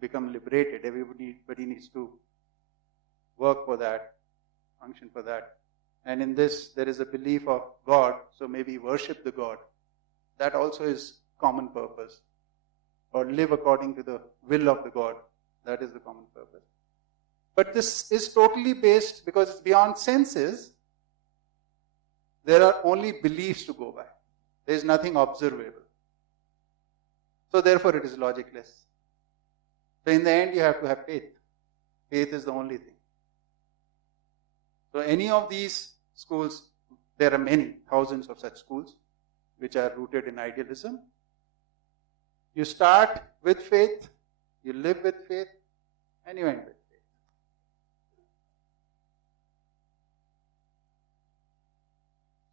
become liberated. Everybody needs to work for that, function for that. And in this, there is a belief of God, so maybe worship the God. That also is common purpose. Or live according to the will of the God. That is the common purpose. But this is totally based, because it's beyond senses, there are only beliefs to go by. There is nothing observable. So therefore it is logicless. So in the end you have to have faith. Faith is the only thing. So any of these schools, there are many, thousands of such schools, which are rooted in idealism. You start with faith, you live with faith, and you end with faith.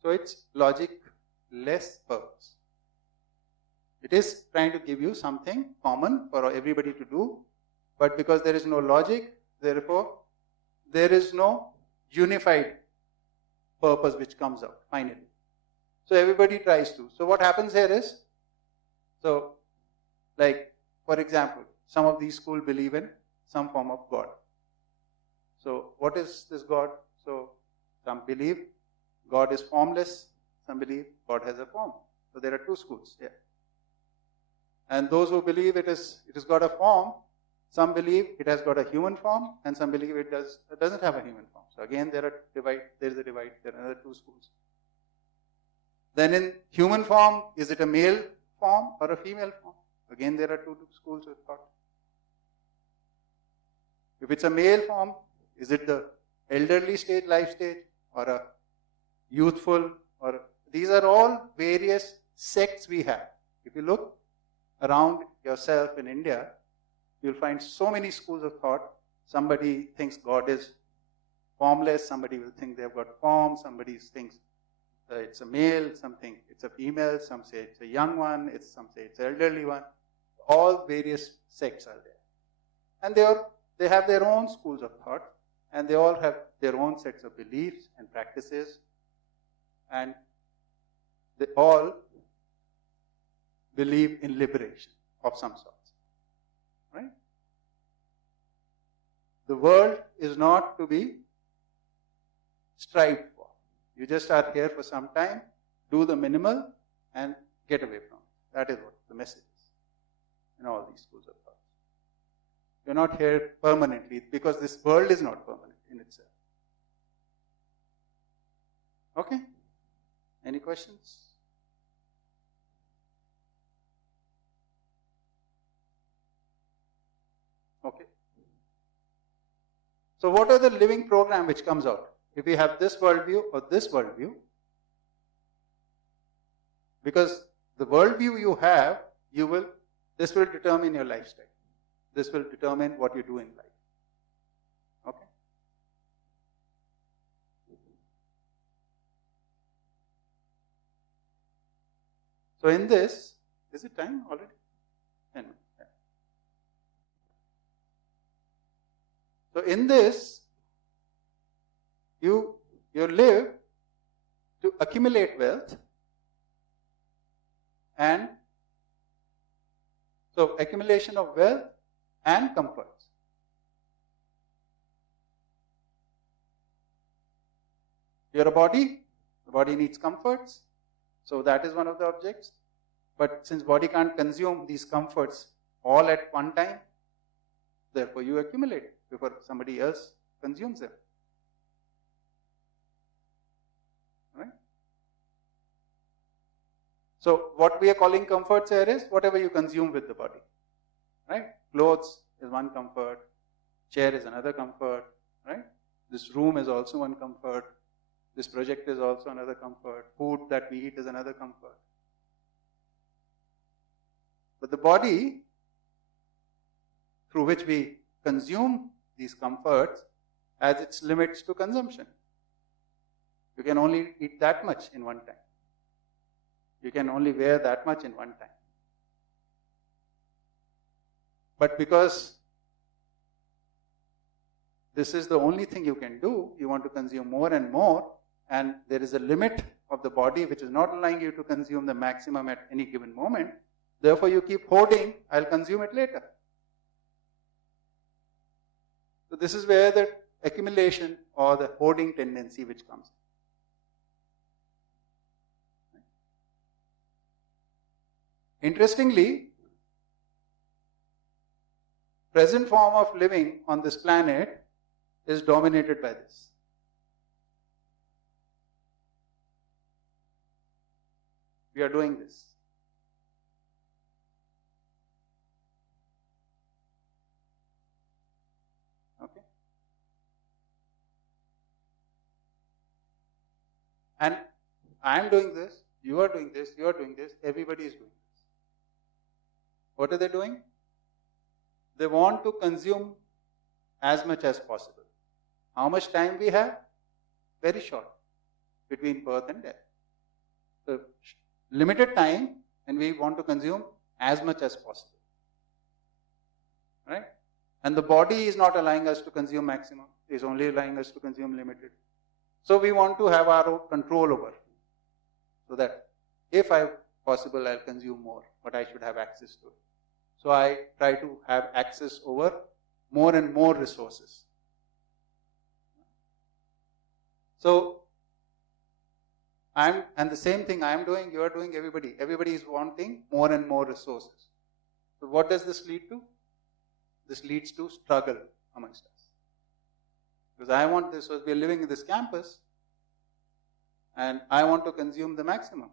So it's logic-less purpose. It is trying to give you something common for everybody to do, but because there is no logic, therefore there is no unified purpose which comes out finally. So everybody tries to. So what happens here is, so like for example, some of these schools believe in some form of God. So what is this God? So some believe God is formless, some believe God has a form. So there are two schools here. And those who believe it has got a form, some believe it has got a human form, and some believe it doesn't have a human form. So again, there is a divide, there are another two schools. Then in human form, is it a male form or a female form? Again, there are two schools of thought. If it's a male form, is it the elderly stage, life stage, or a youthful, or these are all various sects we have. If you look around yourself in India, you'll find so many schools of thought. Somebody thinks God is formless, somebody will think they've got form, somebody thinks it's a male, some think it's a female, some say it's a young one, some say it's an elderly one. All various sects are there. And they have their own schools of thought, and they all have their own sets of beliefs and practices, and they all believe in liberation of some sort. Right? The world is not to be strived for. You just are here for some time, do the minimal, and get away from it. That is what the message is in all these schools of thought. You're not here permanently, because this world is not permanent in itself. Okay? Any questions? Okay. So what are the living program which comes out? If you have this worldview or this worldview, because the worldview you have, this will determine your lifestyle. This will determine what you do in life. Okay? So in this, is it time already? 10 minutes. Yeah. So in this, you live to accumulate wealth, and so accumulation of wealth and comforts. You're a body, the body needs comforts, so that is one of the objects. But since body can't consume these comforts all at one time, therefore you accumulate before somebody else consumes them. Right? So what we are calling comforts here is whatever you consume with the body. Right? Clothes is one comfort, chair is another comfort, right? This room is also one comfort, this project is also another comfort, food that we eat is another comfort. But the body, through which we consume these comforts, has its limits to consumption. You can only eat that much in one time. You can only wear that much in one time. But because this is the only thing you can do, you want to consume more and more, and there is a limit of the body which is not allowing you to consume the maximum at any given moment. Therefore, you keep hoarding, I'll consume it later. So this is where the accumulation or the hoarding tendency which comes. Interestingly, present form of living on this planet is dominated by this. We are doing this. Okay? And I am doing this, you are doing this, you are doing this, everybody is doing this. What are they doing? They want to consume as much as possible. How much time we have? Very short, between birth and death. So, limited time, and we want to consume as much as possible. Right? And the body is not allowing us to consume maximum, it is only allowing us to consume limited. So we want to have our own control over, so that if possible, I'll consume more, but I should have access to it. So I try to have access over more and more resources. So and the same thing I am doing, you are doing, everybody. Everybody is wanting more and more resources. So what does this lead to? This leads to struggle amongst us. Because I want this, so we are living in this campus, and I want to consume the maximum.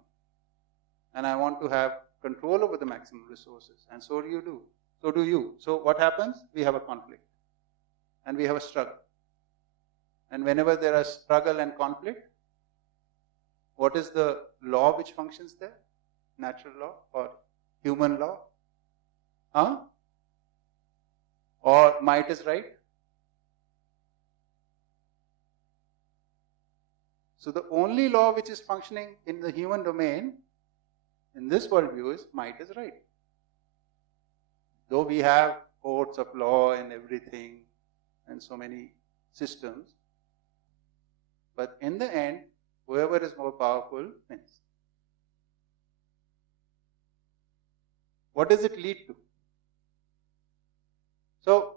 And I want to have control over the maximum resources. And so do you do. So do you. So what happens? We have a conflict. And we have a struggle. And whenever there is struggle and conflict, what is the law which functions there? Natural law or human law? Or might is right? So the only law which is functioning in the human domain, in this worldview, is might is right. Though we have courts of law and everything, and so many systems, but in the end, whoever is more powerful wins. What does it lead to? So,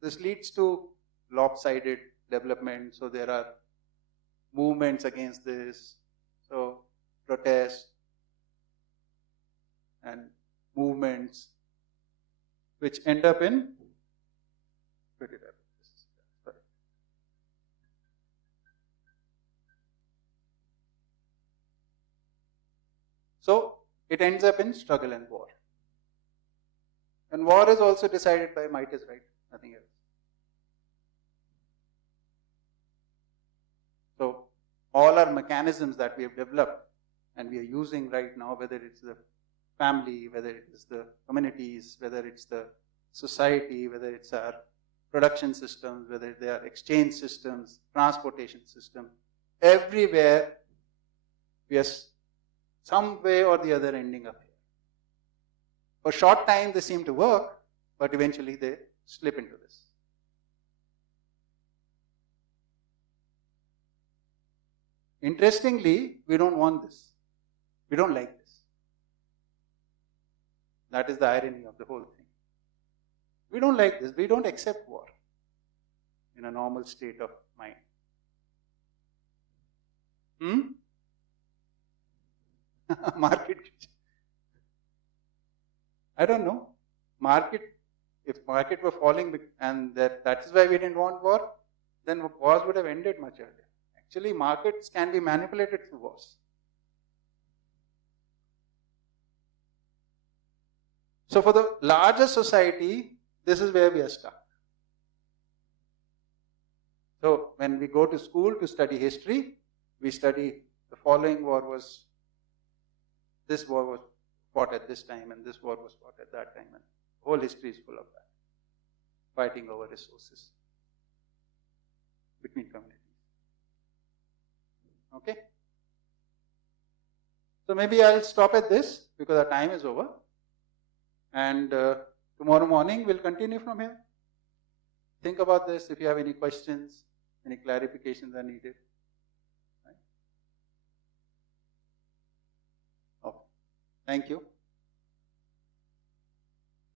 this leads to lopsided development. So, there are movements against this. So, protests and movements which end up in So, it ends up in struggle and war. And war is also decided by might is right, nothing else. So, all our mechanisms that we have developed and we are using right now, whether it's the family, whether it is the communities, whether it's the society, whether it's our production systems, whether they are exchange systems, transportation system, everywhere we are some way or the other ending up here. For a short time they seem to work, but eventually they slip into this. Interestingly, we don't want this. We don't like this. That is the irony of the whole thing. We don't like this. We don't accept war in a normal state of mind. Market. I don't know. If market were falling and that is why we didn't want war, then wars would have ended much earlier. Actually, markets can be manipulated through wars. So for the larger society, this is where we are stuck. So when we go to school to study history, we study the following war was, this war was fought at this time and this war was fought at that time, and the whole history is full of that. Fighting over resources between communities. Okay? So maybe I'll stop at this because our time is over. And tomorrow morning we'll continue from here. Think about this. If you have any questions, any clarifications are needed. Right? Okay. Thank you.